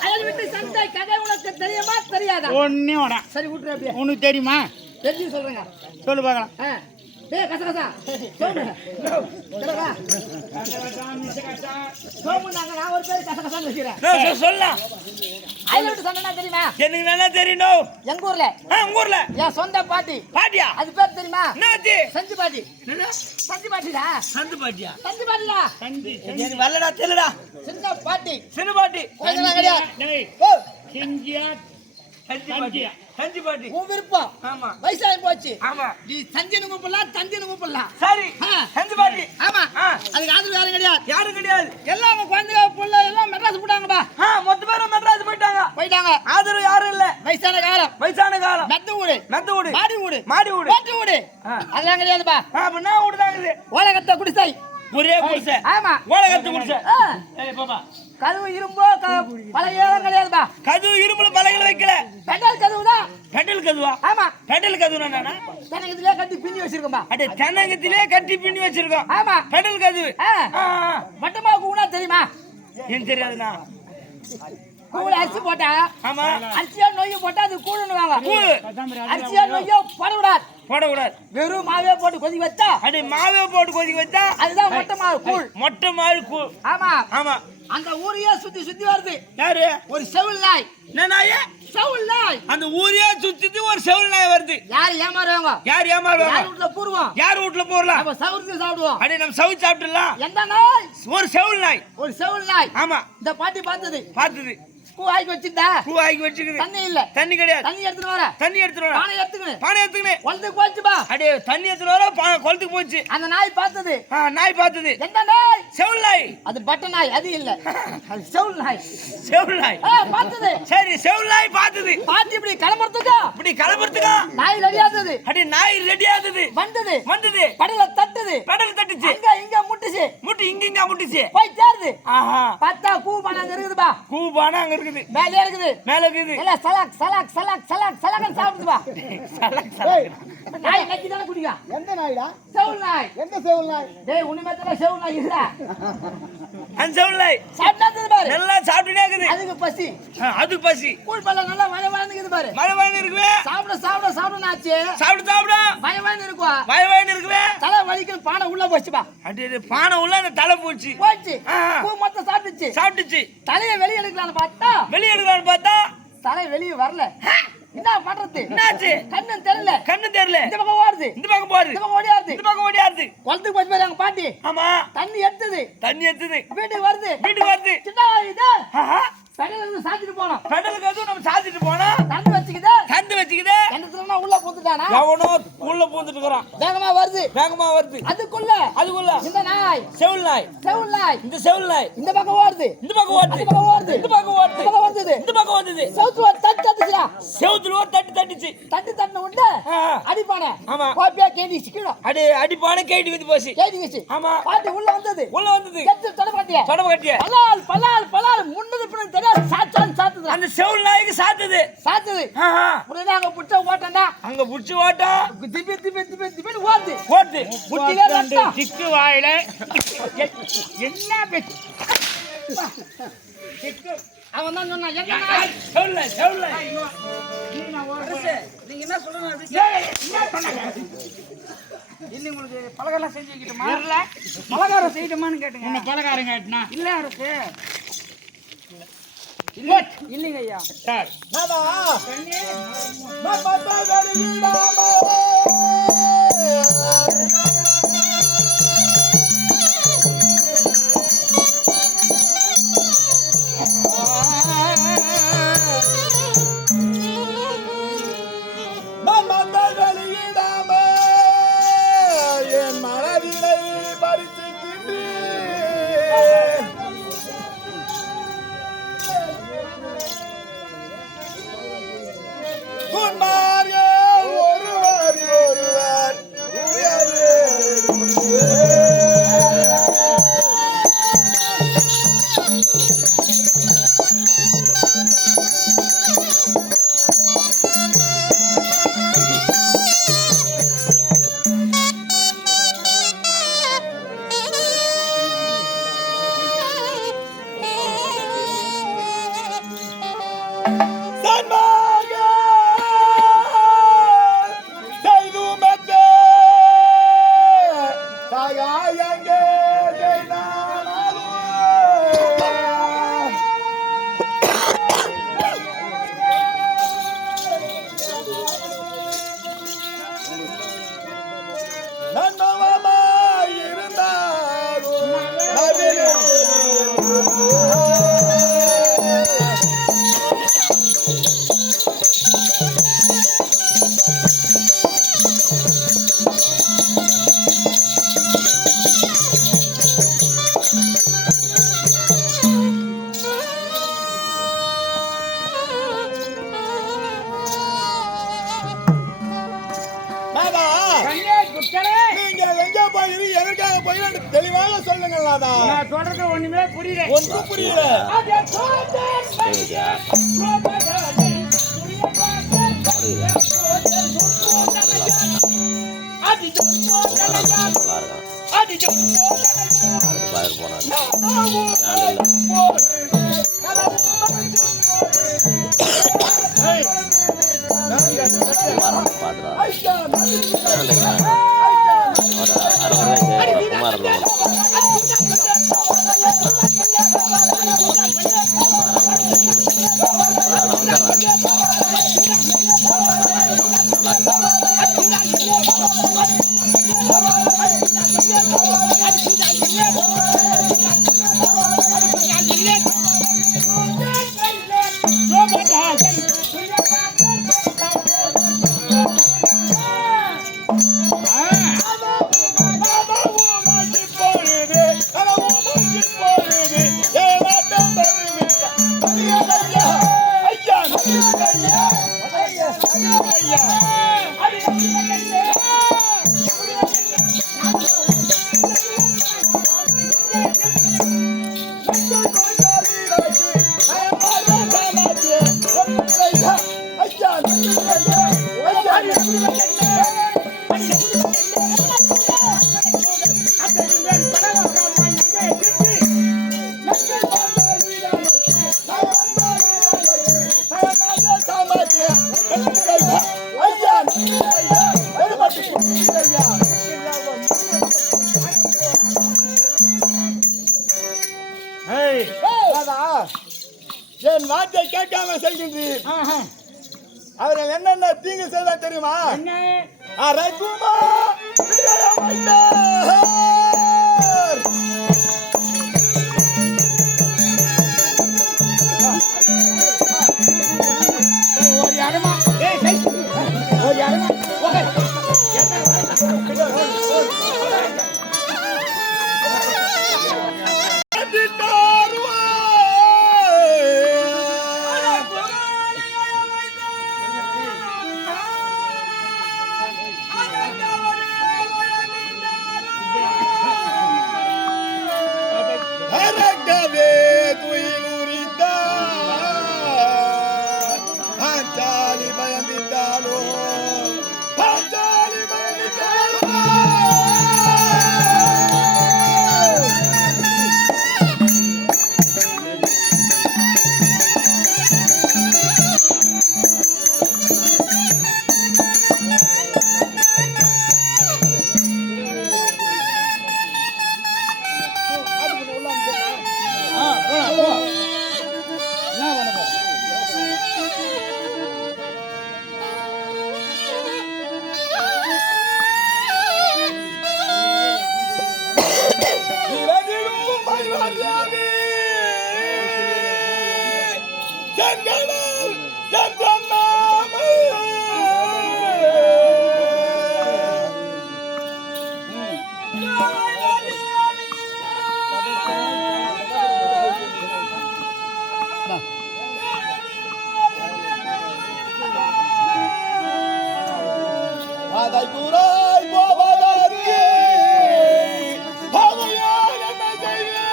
அயல் வீட்டு சண்டை கதை உனக்கு தெரியுமா தெரியாதா? ஒன்னே வரா சரி விட்டுரு அப்படியே. உனக்கு தெரியுமா தெரிஞ்சு சொல்றேங்க. சொல்லு பார்க்கலாம் டேய் கசகசா சோமு சொல்லுடா. சோமு நான் ஒரு பேர் கசகசா வச்சிரேன். சொல்லலாம். அயல் வீட்டு சண்டைனா தெரியுமா? எனக்கு நல்லா தெரியும். எங்க ஊர்ல உங்க ஊர்ல என் சொந்த பாட்டி பாட்டியா? அது பேர் தெரியுமா? என்னாச்சு? சஞ்சு பாட்டி. சஞ்சு பாட்டிடா. சந்து பாட்டியா? சஞ்சு பாட்டிடா. எனக்கு வரலடா தெரியலடா. சின்ன பாட்டி. சின்ன பாட்டி. கொஞ்சம் கிடையாது. டேய் ஓ சிங்கியா சஞ்சி பாட்டி. சஞ்சி பாட்டி. உன் விருப்பம். ஆமா. வயசாகி போச்சு. ஆமா. நீ சஞ்சனு கூப்பிடலாம் தஞ்சனு கூப்பிடலாம். சரி. ஆ. சஞ்சி பாட்டி. ஆமா. ஆ. அதுக்கு ஆதரவு யாரும் கிடையாது. யாரும் கிடையாது. எல்லாம் அவங்க குழந்தைங்க புள்ள எல்லாம் மெட்ராஸ் போட்டாங்கப்பா. மொத்த பேரும் மெட்ராஸ் போயிட்டாங்க. போயிட்டாங்க. ஆதரவு யாரும் இல்ல. வயசான காலம். வயசான காலம். மெத்த வீடு. மெத்த வீடு. மாடி வீடு. மாடி வீடு. ஓட்டு வீடு. ஆ. அதெல்லாம் கிடையாதுப்பா. அப்படின்னா வீடுதாங்க இது. ஓலகத்தை குடிசை. ஒரே குடிசை. ஆமா. ஓலகத்து குடிசை. ஆ. ஏய் பாப்பா. கதவு இரும்போ பழையெல்லாம் கிடையாதுப்பா. கதவு இரும்புல பலகைல வைக்கல. பெண்டல் கதவு தான். பெடல் கதுவா? ஆமா. பெடல் கதுனா என்னன்னா? எனக்கு இதுலயே கட்டி பின்னி வச்சிருக்கோம்பா. அட தென்னங்கத்திலே கட்டி பின்னி வச்சிருக்கோம். ஆமா. பெடல் கதவு. ஆ. மட்டமா கூனா தெரியுமா? எனக்கு தெரியாதுண்ணா. கூழ அரிசி போட்டா ஆமா. அரிசியா நொய்ய போட்டா அது கூழுன்னுவாங்க. கூழு. அரிசியா நொய்ய போடக்கூடாது. போடக்கூடாது. வெறும் மாவே போட்டு கொதிக்க வச்சா அட மாவே போட்டு கொதிக்க வச்சா அதுதான் மொட்டை மாவு கூழ். மொட்டை மாவு கூழ். ஆமா. ஆமா. அந்த ஊரையே சுத்தி சுத்தி வருது யாரு? ஒரு செவில் நாய். என்ன நாயே? செவில் நாய். அந்த ஊரையே சுத்திட்டு ஒரு செவில் நாய் வருது. யார் ஏமாறுவாங்க? யார் ஏமாறுவாங்க? யார் வீட்டுல பூர்வம்? யார் வீட்டுல போறலாம்? நம்ம சவுருக்கு சாப்பிடுவோம். அட நம்ம சவுச்சு சாப்பிட்டுலாம். எந்த நாய்? ஒரு செவில் நாய். ஒரு செவில் நாய். ஆமா. இந்த பாட்டி பார்த்தது. பார்த்தது. பூ ஆக்கி வச்சிருந்தா பூ ஆக்கி வச்சுக்குது. தண்ணி இல்ல. தண்ணி கிடையாது. தண்ணி எடுத்துட்டு வர. தண்ணி எடுத்துட்டு வர. பானை எடுத்துக்கணும். பானை எடுத்துக்கணும். குளத்துக்கு போச்சுப்பா. அடே தண்ணி எடுத்துட்டு வர குளத்துக்கு போச்சு. அந்த நாய் பார்த்தது. நாய் பார்த்தது. எந்த நாய்? செவில் நாய். அது பட்ட நாய் அது இல்ல. அது செவில் நாய். செவில் நாய். பார்த்தது. சரி செவில் நாய் பார்த்தது. பாட்டி இப்படி கிளம்புறதுக்கு இப்படி கிளம்புறதுக்கா? நாய் ரெடியாகுது. அடே நாய் ரெடி ஆகுது. வந்தது. வந்தது. கடல தட்டுது. பெடல் தட்டுச்சு. அங்க இங்க முட்டுச்சு. முட்டு இங்க முட்டுச்சு. போய் சேருது. ஆஹா. பார்த்தா கூபான அங்க இருக்குதுப்பா. கூபானா அங்க இருக்குது. மேலே இருக்குது. மேல இருக்குது. இல்ல சலாக் சலாக் சலாக் சலாக் சலாக் சாப்பிடுதுப்பா. சலக் சலக். நாய் நக்கி தான குடிக்கா. எந்த நாய்டா? செவில் நாய். எந்த சேவல் நாய்? டேய் உன்னிமேல செவில் நாய் இல்ல. அந்த செவில் நாய் சாப்பிட்டது பாரு. நல்லா சாப்பிட்டுட்டே இருக்குது. அதுக்கு பசி. அதுக்கு பசி. கூழ் பல்ல நல்லா வயவானுக்குது பாரு. மழை வாங்கி இருக்குவே. சாப்பிட சாப்பிட சாப்பிட ஆச்சு. சாப்பிட்டு சாப்பிடு. வயவானு இருக்குவா. மழை வாங்கி இருக்குவே. தலை வலிக்கு பானை உள்ள போச்சுப்பா. அடே பானை உள்ள அந்த தலை போச்சு. போச்சு. ஆ. பூ மொத்தம் சாப்பிட்டுச்சு. சாப்பிட்டுச்சு. தலையை வெளியே எடுக்கலாம்னு பார்த்தா வெளியே எடுக்கலான்னு பார்த்தா தலை வெளியே வரல. என்ன பண்றது? என்னாச்சு? கண்ணு தெரியல. கண்ணு தெரியல. இந்த பக்கம் ஓடுது. இந்த பக்கம் போகுது. இந்த பக்கம் ஓடியாருது. இந்த பக்கம் ஓடியாருது. குளத்துக்கு போச்சு பாரு எங்க பாட்டி. ஆமா. தண்ணி எடுத்தது. தண்ணி எடுத்தது. வீட்டுக்கு வருது. வீட்டுக்கு வருது. சின்ன இது ஆஹா. பெடல இருந்து சாத்திட்டு போனோம். பெடலுக்கு அதுவும் நம்ம சாத்திட்டு போனா தண்ணி வச்சுக்குது. தந்து வச்சுக்குது. கிணத்துல உள்ள பூந்துட்டானா? எவனோ உள்ள பூந்துட்டு இருக்கிறான். வேகமா வருது. வேகமா வருது. அதுக்குள்ள அதுக்குள்ள இந்த நாய் செவில் நாய். செவில் நாய் இந்த செவில் நாய் இந்த பக்கம் ஓடுது. இந்த பக்கம் ஓடுது. அந்த பக்கம் ஓடுது. இந்த பக்கம் ஓடுது. இந்த பக்கம் வந்தது. இந்த பக்கம் வந்தது. சவுத்து ஒரு தட்டு தட்டுச்சுடா. செவுத்துல ஒரு தட்டு தட்டுச்சு. தட்டு தட்டுன உடனே ஆ. அடிப்பானே. ஆமா. கோப்பியா கேடி சிக்கிடும். அடி அடிப்பான கேட்டி வந்து போச்சு. கேடிச்சு. ஆமா. பாட்டி உள்ள வந்தது. உள்ள வந்தது. கெட்டு தொட பாட்டியா. தொடம்ப கட்டிய. பலால் பலால் பலால் முன்னது பின்ன தெரியாது சாச்சான் சாத்துது. அந்த செவில் நாய்க்கு சாத்துது. சாத்துது. ஆஹா. உடனே அங்க புடிச்ச ஓட்டண்டா. அங்க புடிச்சு ஓட்டம். திபி திபி திபி திபி ஓடுது. ஓட்டு. புட்டிலே ரத்தம். திக்கு வாயில என்ன பேச்சு? திக்கு அவன் தான் சொன்னான் என்ன நாய்? செவில் நாய். செவில் நாய். நீங்க என்ன சொல்லணும்? என்ன சொன்னாங்க? இன்னும் உங்களுக்கு பலகாரம் செஞ்சு வைக்கட்டுமா? தெரியல. பலகாரம் செய்யட்டுமான்னு கேட்டுங்க. உன்னை பலகாரம் கேட்டுனா இல்ல இருக்கு. இல்ல இல்லைங்க ஐயா. சார் நாதா கண்ணே நான் பார்த்தா வெளியிடாம நான் பார்த்தா வெளியிடாம என் மனதிலை பறிச்சுக்கின்றேன். உன்மாரியே ஒருவர் ஒருவர் உயரே கண்ணே குட்டரே நீங்க எங்க போயிரு எதற்காக போயிரு தெளிவாக சொல்லுங்கள் நாதா. நான் சொல்றது ஒண்ணுமே புரியல. ஒன்றும் புரியல. என் வார்த்தை கேட்காம செய்கின்றீர். அவர்கள் என்னென்ன தீங்கு செய்தா தெரியுமா? அரைக்குமா அதை கூறாய் போவதற்கு அவையால் என்ன செய்வேன்?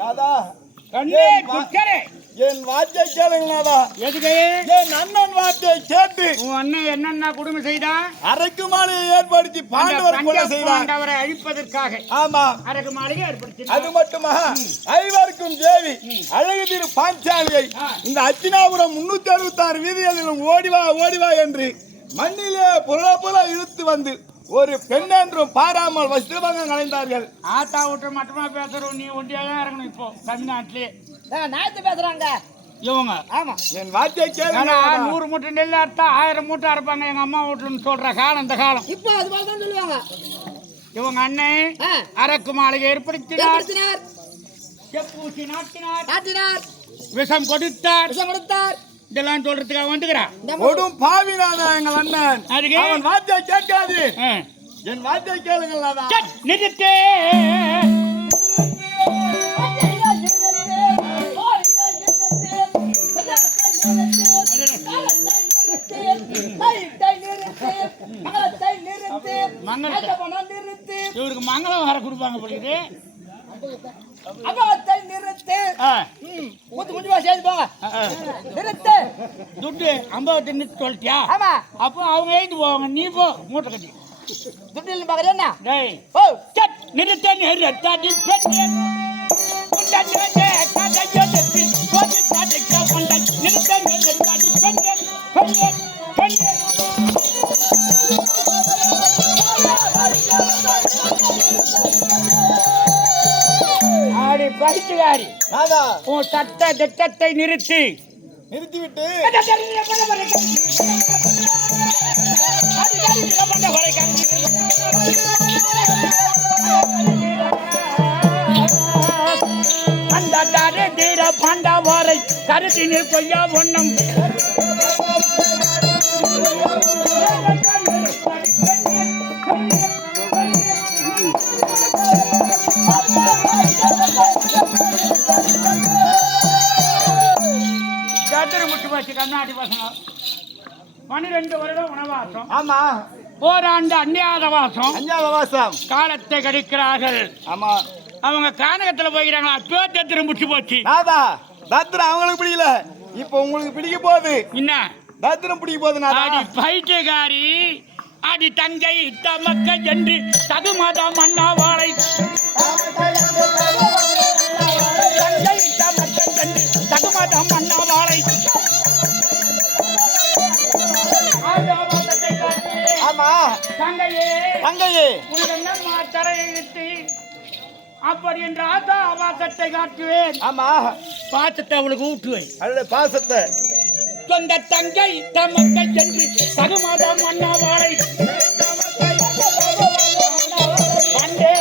நாதா, கண்ணே குக்கரே என் வார்த்தை கேளுங்க நாதா. எதுக்கு என் அண்ணன் வார்த்தையை கேட்டு உன் அண்ணன் என்னென்ன கொடுமை செய்தா அரைக்கு மாலையை ஏற்படுத்தி பாண்டவர் கொலை செய்தார். பாண்டவரை அழிப்பதற்காக ஆமா, அரக்கு மாளிகை ஏற்படுத்தி அது மட்டுமா ஐவருக்கும் தேவி அழகு திரு பாஞ்சாலியை இந்த அச்சினாபுரம் 366 வீதிகளிலும் ஓடிவா என்று மண்ணிலே புல இழுத்து வந்து ஒரு பெண் என்றும் பாராமல் வஸ்திரபங்கம் கலைந்தார்கள். ஆத்தா விட்டு மட்டுமா பேசுறோம், நீ ஒண்டியாக தான் இருக்கணும். இப்போ தமிழ்நாட்டிலே நாயத்து பேசுறாங்க இவங்க. ஆமா, என் வார்த்தையை கேளுங்க. 100 மூட்டை நெல் அறுத்தா 1000 மூட்டை அறுப்பாங்க எங்க அம்மா வீட்டுன்னு சொல்ற காலம் இந்த காலம். இப்போ அது மாதிரி தான் சொல்லுவாங்க. இவங்க அண்ணன் ஆ. அரக்கு மாளிகை ஏற்படுத்தினார், ஏற்படுத்தினார், செப்பூசி நாட்டினார், நாட்டினார், விஷம் கொடுத்தார். விஷம் கொடுத்தார். இதெல்லாம் சொல்றதுக்காக வந்துக்கிறான். கொடும் பாவினாதா எங்கள் அண்ணன். அதுக்கு? அவன் வார்த்தையை கேட்காது. ஆ. என் வார்த்தையை கேளுங்கள் நாதா. சட், நிறுத்து. இவருக்கு மங்களம் வர கொடுப்பாங்க போலுது. துட்டு 50 நிறுத்து சொல்லிட்டியா? ஆமா, அப்போ அவங்க எழுந்து போவாங்க, நீ போ மூட்டை கட்டி. துட்டு பாக்குறேன்னா டேய், சட், நிறுத்து, நிறுத்தாடி பெண்ணே. உண்டனே கதையெடுத்து போதி தடுக்க வந்த நிறுத்து, நிறுத்தாடி பெண்ணே, பெண்ணே, பெண்ணே. ஆடி பைத்துக்காரி, நாதா, உன் சட்ட திட்டத்தை நிறுத்தி நிறுத்திவிட்டு அந்த தீர பாண்டவரை கருத்தினில் கொய்யா ஒன்னம் முட்டு வச்சு கண்ணாடி பசங்க 12 வருடம் வனவாசம். ஆமா, போராண்டு அந்நியாத வாசம், அஞ்சாவது வாசம் காலத்தை கடிக்கிறார்கள். ஆமா, அவங்க கானகத்துல போய்கிறாங்களா, பேத்தத்திர முச்சு போச்சு. நாதா, தத்திரம் அவங்களுக்கு பிடிக்கல, இப்ப உங்களுக்கு பிடிக்க போகுது. என்ன தத்திரம் பிடிக்க போகுது நாதா. அடி பைத்தியக்காரி, அடி தங்கை தமக்க என்று தகுமதம் அண்ணாவாளை தங்கை தமக்க என்று தகுமதம் அண்ணாவாளை ஆமா, தங்கையே, தங்கையே, உனக்கு என்ன தரையை இழுத்து அப்படி என்ற ஆசா ஆபாசத்தை காட்டுவேன். ஆமா, பாசத்தை அவளுக்கு ஊட்டுவேன். அல்ல பாசத்தை சொந்த தங்கை தமக்கை என்று தகுமதம் அண்ணாவாளை வந்தே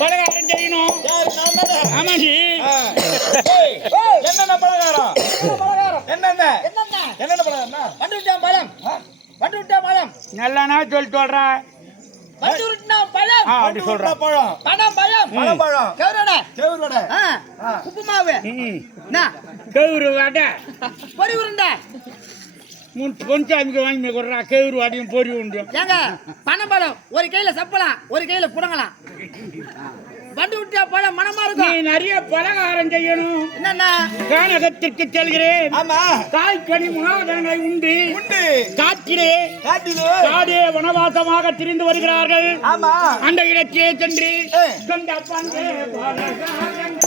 பலகாரம் தெரியணும். ஆமாஜி, என்னென்ன பலகாரம்? என்னென்ன என்னென்ன என்னென்ன பலகாரம்? வந்துட்டா பழம், வந்துட்டா பழம், நல்லா சொல்லிட்டு வர்றா. வந்துட்டா பழம், அப்படி சொல்ற பழம், பழம், பழம், பழம், பழம், கவுரடை, கேவுரு வடை, உப்பு மாவு, கேவுரு வடை, பொரி உருண்டை. பொன்சாமிக்கு வாங்கி கொடுறா. கேவுரு வடையும் பொரி உண்டு. ஏங்க பனம்பழம் ஒரு கையில சப்பலாம், ஒரு கையில புடங்கலாம். வண்டி விட்டியா போல மனமா நீ இருக்கும். நிறைய பலகாரம் செய்யணும். என்னன்னா கானகத்திற்கு செல்கிறேன். ஆமா காய்கனி உணவுகளை உண்டு உண்டு காட்டிலே காட்டிலே காடே வனவாசமாக திரிந்து வருகிறார்கள். ஆமா அந்த இடத்திலே சென்று ஏ. சொந்த பந்தே பலகாரம்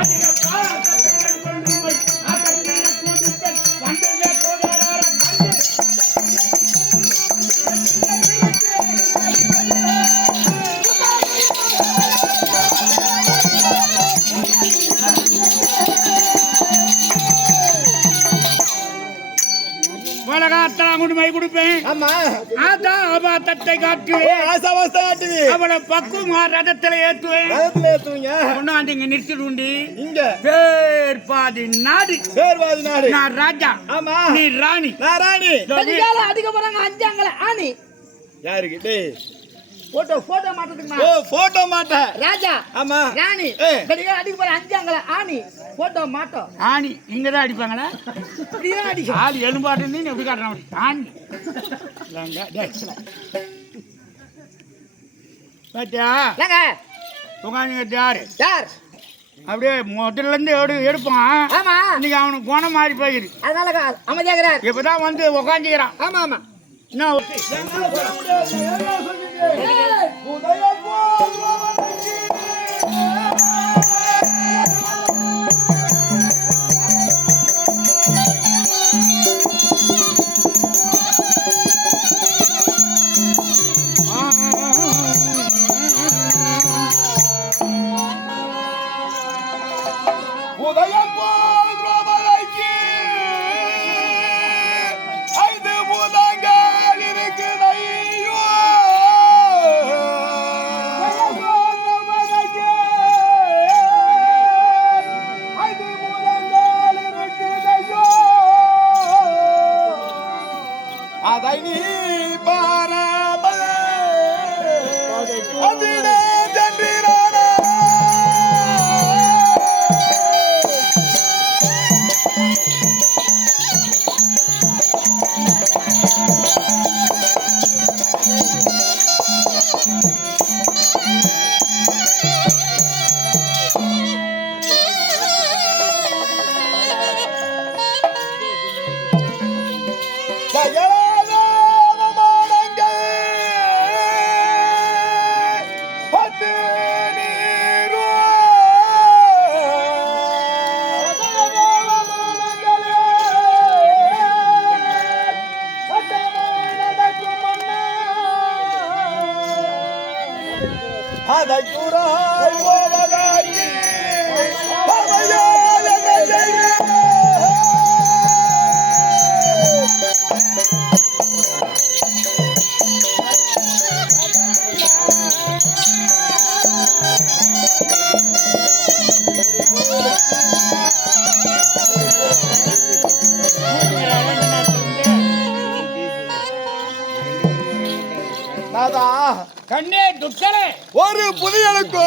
அதிக பாசத்துடன் கொள்ளுங்கள். அகத்திலே கூட்டிட்டு வந்ததே போதாரம் கண்டு பலகாரத்தெல்லாம் கொண்டு போய் கொடுப்பேன். ஆமா ஆத்தா ஆபா தட்டை காட்டுவேன். ஆசாவாஸ்தா காட்டுது அவளை பக்குவமா ரதத்துல ஏத்துவேன். ரதத்துல ஏத்துவீங்க கொண்டாந்து இங்க நிறுத்திட்டு உண்டு. இங்க பேர் பாதி நாடு. பேர்வாதி நாடு நான் ராஜா, ஆமா நீ ராணி. நான் ராணி கடிகால அடிக்க போறாங்க அஞ்சாங்கல ஆணி. யாருக்கு டேய் போட்டோ ஓ மாட்டதுக்குமா போட்டோ மாட்ட ராஜா ஆமா ராணி ஏ. கடிகால அடிக்க போற அஞ்சாங்கல ஆணி போட்டோ மாட்டோம். ஆணி இங்கதான் அடிப்பாங்களா? இப்படிதான் அடிக்கும். ஆள் எலும்பாட்டு நீ எப்படி காட்டுறான்? ஆணி இல்லைங்க, டேய். பாத்தியா ஏங்க உட்காந்து யாரு யார் அப்படியே முதல்ல இருந்து எடுப்பான். ஆமா இன்னைக்கு அவனுக்கு குணம் மாறி போயிருக்கு. அதனால அமைதியாகிறார். இப்பதான் வந்து உக்காந்துக்கிறான். ஆமா ஆமா என்ன உதயம் போல் திரௌபதிக்கு ஐந்து பூதங்கள் இருக்குதையோ. ஐந்து பூதங்கள் இருக்குதையோ. அதை நீ பாராமல் அதிலே சென்றிரானா. அதை கூறாய் போவதாகி அவையால் என்ன செய்ய. நாதா கண்ணே துக்கலே ஒரு புதியனுக்கோ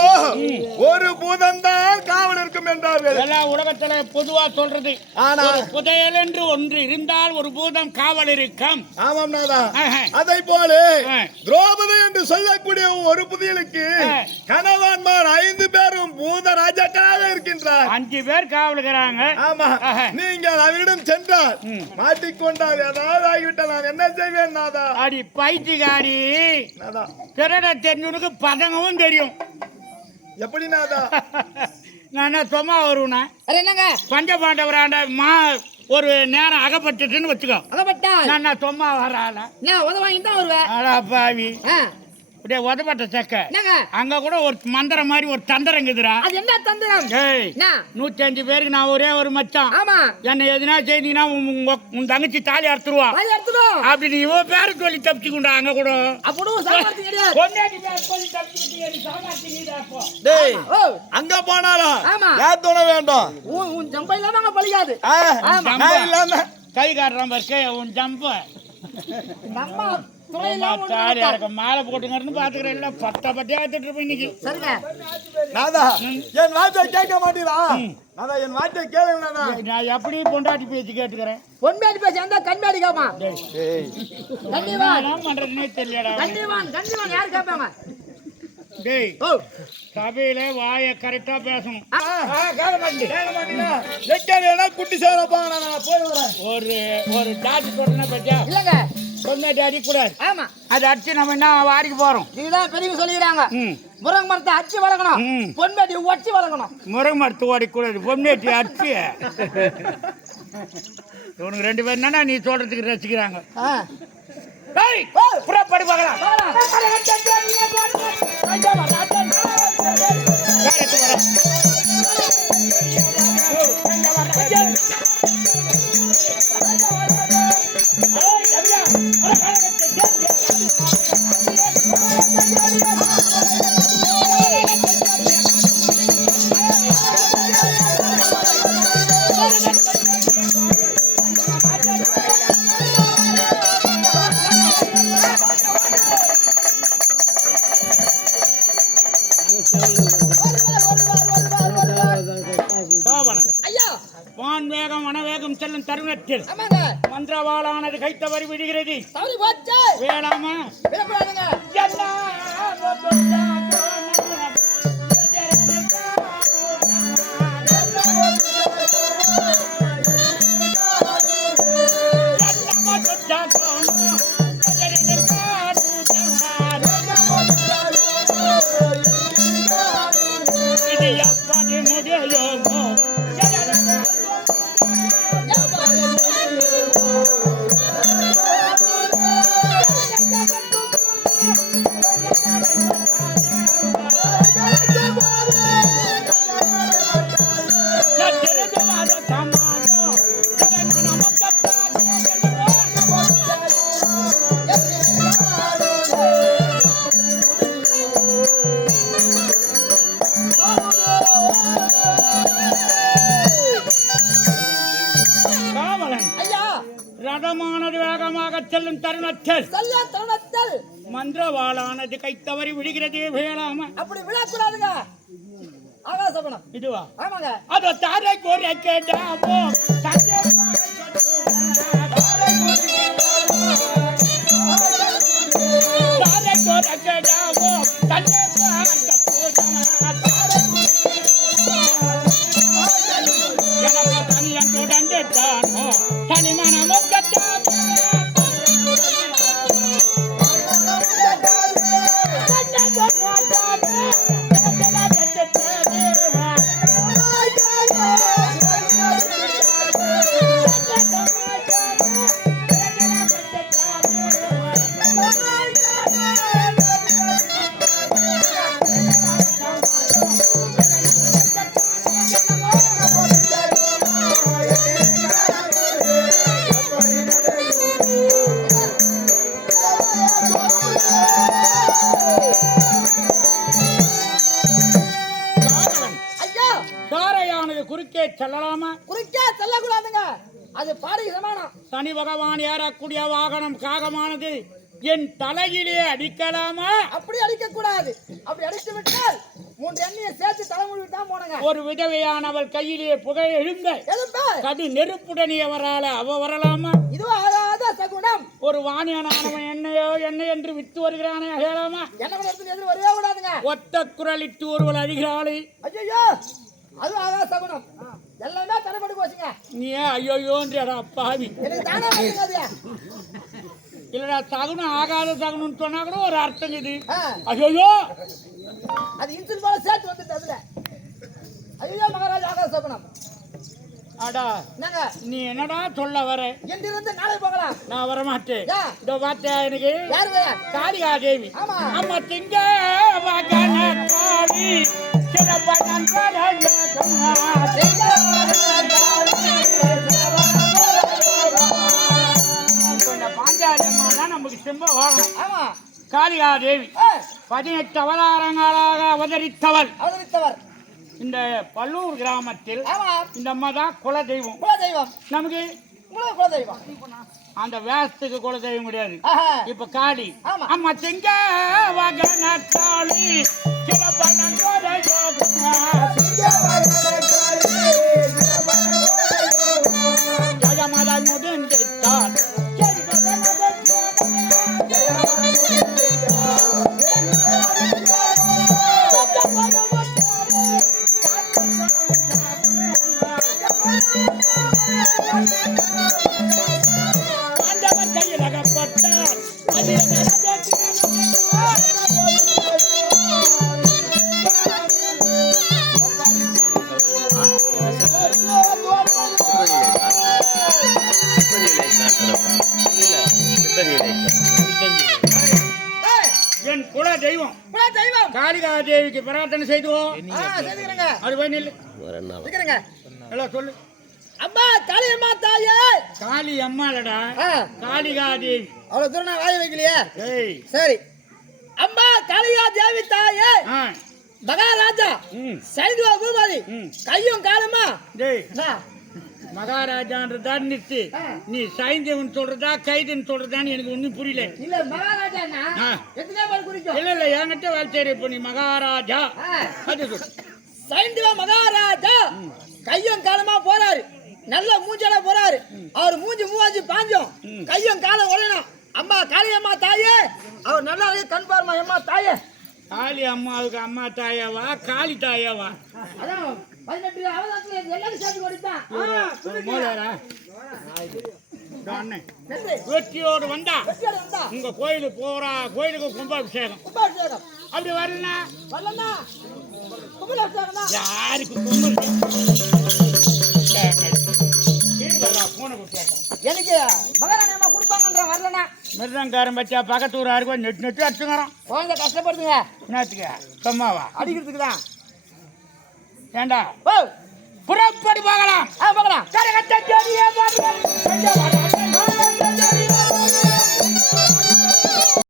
ஒரு பூதம்தான் காவல் இருக்கும் என்றார்கள். எல்லா உலகத்துல பொதுவா சொல்றது. ஆனா ஒரு புதையல் என்று ஒன்று இருந்தால் ஒரு பூதம் காவல் இருக்கும். ஆமாம் நாதா ஆஹா. அதை போல ஆ. திரௌபதி என்று சொல்லக்கூடிய ஒரு புதியலுக்கு ஆ. கணவன்மார் 5 பேரும் பூத ராஜாக்களாக இருக்கின்றார். 5 பேர் காவலுகிறாங்க. ஆமா ஆஹா. நீங்கள் அவரிடம் சென்றால் மாட்டிக்கொண்டால் ஏதாவது ஆகிவிட்டால் நான் என்ன செய்வேன் நாதா. அடி பைத்தியக்காரி, நாதா திருட தெரிஞ்சவனுக்கு பதங்கவும் தெரியும். எப்படி நாதா நான் சும்மா வருவேனா? வேற என்னங்க பஞ்ச பாண்டவராண்ட ஒரு நேரம் அகப்பட்டுட்டுன்னு வச்சுக்கோ. அகப்பட்டா நான் சும்மா வரால நான் உத வாங்கிட்டு தான் வருவேன். அடா பாவி, ஆ, அப்படியே உதப்பட்ட செக்க என்னங்க அங்க கூட ஒரு மந்திரம் மாதிரி ஒரு தந்திரங்குதுடா. அது என்ன தந்திரம்? ஏய், என்ன? 105 பேருக்கு நான் ஒரே ஒரு மச்சான். ஆமா என்ன எதுனா செய்தீங்கன்னா உன் தங்கச்சி தாலி அறுத்துருவா வாய் எடுத்துடும். அப்படின்னு இவன் பேரு சொல்லி தப்பிச்சுக்குண்டா. அங்க கூட அப்படியும் சாமர்த்தியம் கிடையாது. பொண்டாட்டி பேர் சொல்லி தப்பிச்சுக்கிட்டு எனக்கு சாமர்த்தி நீடா இப்போ. டேய் ஓ அங்க போனாலும் ஆமா. யார் தோண வேண்டும். உன் ஜம்பை இல்லாம அங்க பழியாது. ஆ, ஆமா. நான் இல்லாம கை காட்டுறான் பாரு, உன் ஜம்ப நம்ம துணை இல்லாம தாலி அறக்க மாலை போட்டுங்கன்னு பாத்துக்கிறேன். எல்லாம் பட்டா பட்டியா எடுத்துட்டு இருப்பேன் இன்னைக்கு. சரிங்க. நாதா என் வார்த்தை கேட்க மாட்டீரா? நாதா என் வார்த்தை கேளுங்க நாதா. நான் எப்படி பொண்டாட்டி பேச்சு கேட்டுக்கிறேன். பொன்மேடி பேசி அந்த கண்மேடி காமா. ஏய் கண்டிவான் என்ன பண்றதுன்னே தெரியலடா. கண்டிவான் கண்டிவான் யார் கேட்பாங்க? டேய் ஓ சபையில வாயை கரெக்டா பேசணும். குட்டி சேரப்பா நான் போய் வரேன். ஒரு டாடி சொன்ன பத்தியா இல்லங்க சொன்ன டாடி கூடாது. ஆமா அதை அடிச்சு நம்ம என்ன வாடிக்கு போறோம். இதுதான் பெரியவங்க சொல்லிக்கிறாங்க. ம் முருங்கை மரத்தை அடிச்சு வளர்க்கணும், ம். பொன்மேட்டி ஒட்டி வளர்க்கணும். முருங்கை மரத்து ஓடிக்கூடாது, பொம்னேட்டி அடிச்சு. இவனுக்கு 2 பேர் என்னன்னா நீ சொல்றதுக்கு ரசிக்கிறாங்க. படி பார்க்கலாம். ஐயா வான் வேகம் வனவேகம் செல்லும் தருணத்தில் ஆமாங்க மந்திரவாளானது கைத்தவறி விடுகிறது. தவறி போச்சு வேளாமா விடக்கூடாதுங்க. இது எப்படி முடியுமோ ரதமானது வேகமாக செல்லும் தருணத்தில் மந்திரவாளானது கைத்தவறி விடுகிறது. வேளாமா அப்படி விழக்கூடாதுங்க. ஆகாசபனம் இதுவா ஆமாங்க. அதோ தாரை கோரி கேட்டாமோ தாரை கோரி கேட்டாமோ தனியன் தானோ தனிமனமோ குறுக்கே செல்லலாமா? குறுக்கே செல்லக்கூடாதுங்க. அது பாடி சமானம். சனி பகவான் ஏறக்கூடிய வாகனம் காகமானது என் தலையிலே அடிக்கலாமா? அப்படி அடிக்க கூடாது. அப்படி அடித்து விட்டால் 3 எண்ணெயை சேர்த்து தலைமுடி தான் போனங்க. ஒரு விதவையானவள் கையிலே புகை எழுந்த கடு நெருப்புடனே அவ வரலாமா? இதுவா ஆகாத சகுனம். ஒரு வாணியனானவன் எண்ணெய் என்று வித்து வருகிறானே அகலாமா? என்ன எதிர் வரவே கூடாதுங்க. ஒத்த குரலிட்டு ஒருவள் அழுகிறாளே. ஐயோ அது ஆகாத சகுனம். எல்லாமே தடைபட்டு போச்சுங்க. நீ ஐயோன்றா பாவி. எனக்கு தானா வந்துங்க. இல்லடா சகுனம் ஆகாத சகுனம் சொன்னா கூட ஒரு அர்த்தம் இது. ஐயோ அது இன்சில் போல சேர்த்து வந்துட்டு அதுல. ஐயோ மகாராஜா ஆகாத சகுனம். அடா என்னங்க நீ என்னடா சொல்ல வர? இன்றிலிருந்து நாளை போகலாம். நான் வர மாட்டேன். இதோ பார்த்தா எனக்கு யாருங்க? காளிகா தேவி. ஆமா அம்மா திங்க வகன காளி சிறப்பன் கரயகமா திங்க வகன காளி இந்த பாஞ்சாலம்மா தான் நமக்கு செம்ப வாழணும். ஆமா காளிகா தேவி 18 அவதாரங்களாக அவதரித்தவர். இந்த பல்லூர் கிராமத்தில் இந்த அம்மா தான் குலதெய்வம். நமக்கு குலதெய்வம் அந்த வேஷத்துக்கு குலதெய்வம் கிடையாது. இப்ப காளி அம்மா திங்க வகன காளி சிறப்பன் ஜயமாதா முடிந்தால் ஆண்டவர் கையில் அகப்பட்டார் அது என் குல தெய்வம் காளிகா தேவிக்கு பிரார்த்தனை செய்துவோம். அது போய் நில்லு எல்லாம் சொல்லு. அம்மா காளியம்மா தாயே. காளி அம்மாலடா காளிகா தேவி. அவ்வளவு தூரம் நான் வாய வைக்கலையே. ஏய் சரி அம்மா காளிகா தேவி தாயே மகாராஜா சைதுவா பூபாதி கையும் காலமா. டேய் மகாராஜான்றதா நிறுத்து. நீ சைந்தவன் சொல்றதா கைதுன்னு சொல்றதான்னு எனக்கு ஒன்னும் புரியல. இல்ல மகாராஜான்னா எத்தனை பேர் குறிக்கும்? இல்ல இல்ல என்கிட்ட வேலை செய்யற இப்போ நீ மகாராஜா அது சொல்லு. சைந்தவா மகாராஜா கையும் காலமா போறாரு. நல்ல மூஞ்சல போறாரு. அவர் மூஞ்சி பாஞ்சோம் கையும் காலம் உடையணும். அம்மா காளியம்மா தாயே அவர் நல்லா கண் பாருமா. அம்மா தாயே காளி அம்மாவுக்கு அம்மா தாயாவா காளி தாயாவா? அதான் 18 அவதாரத்துல எல்லாரும் சேர்த்து கொடுத்தான். வெற்றியோடு வந்தா உங்க கோயிலு போறா கோயிலுக்கு கும்பாபிஷேகம். அப்படி வரலனா யாருக்கு எனக்கு மகாராணி அம்மா கொடுப்பாங்கன்ற வரலனா மிருதங்காரன் பச்சா பக்கத்து ஊர் யாருக்கோ நெட்டு நெட்டு அடிச்சுங்கிறான். குழந்தை கஷ்டப்படுதுங்க. என்னத்துக்கு சும்மாவா அடிக்கிறதுக்கு தான். ஏண்டா புறப்படி போகலாம். போகலாம்.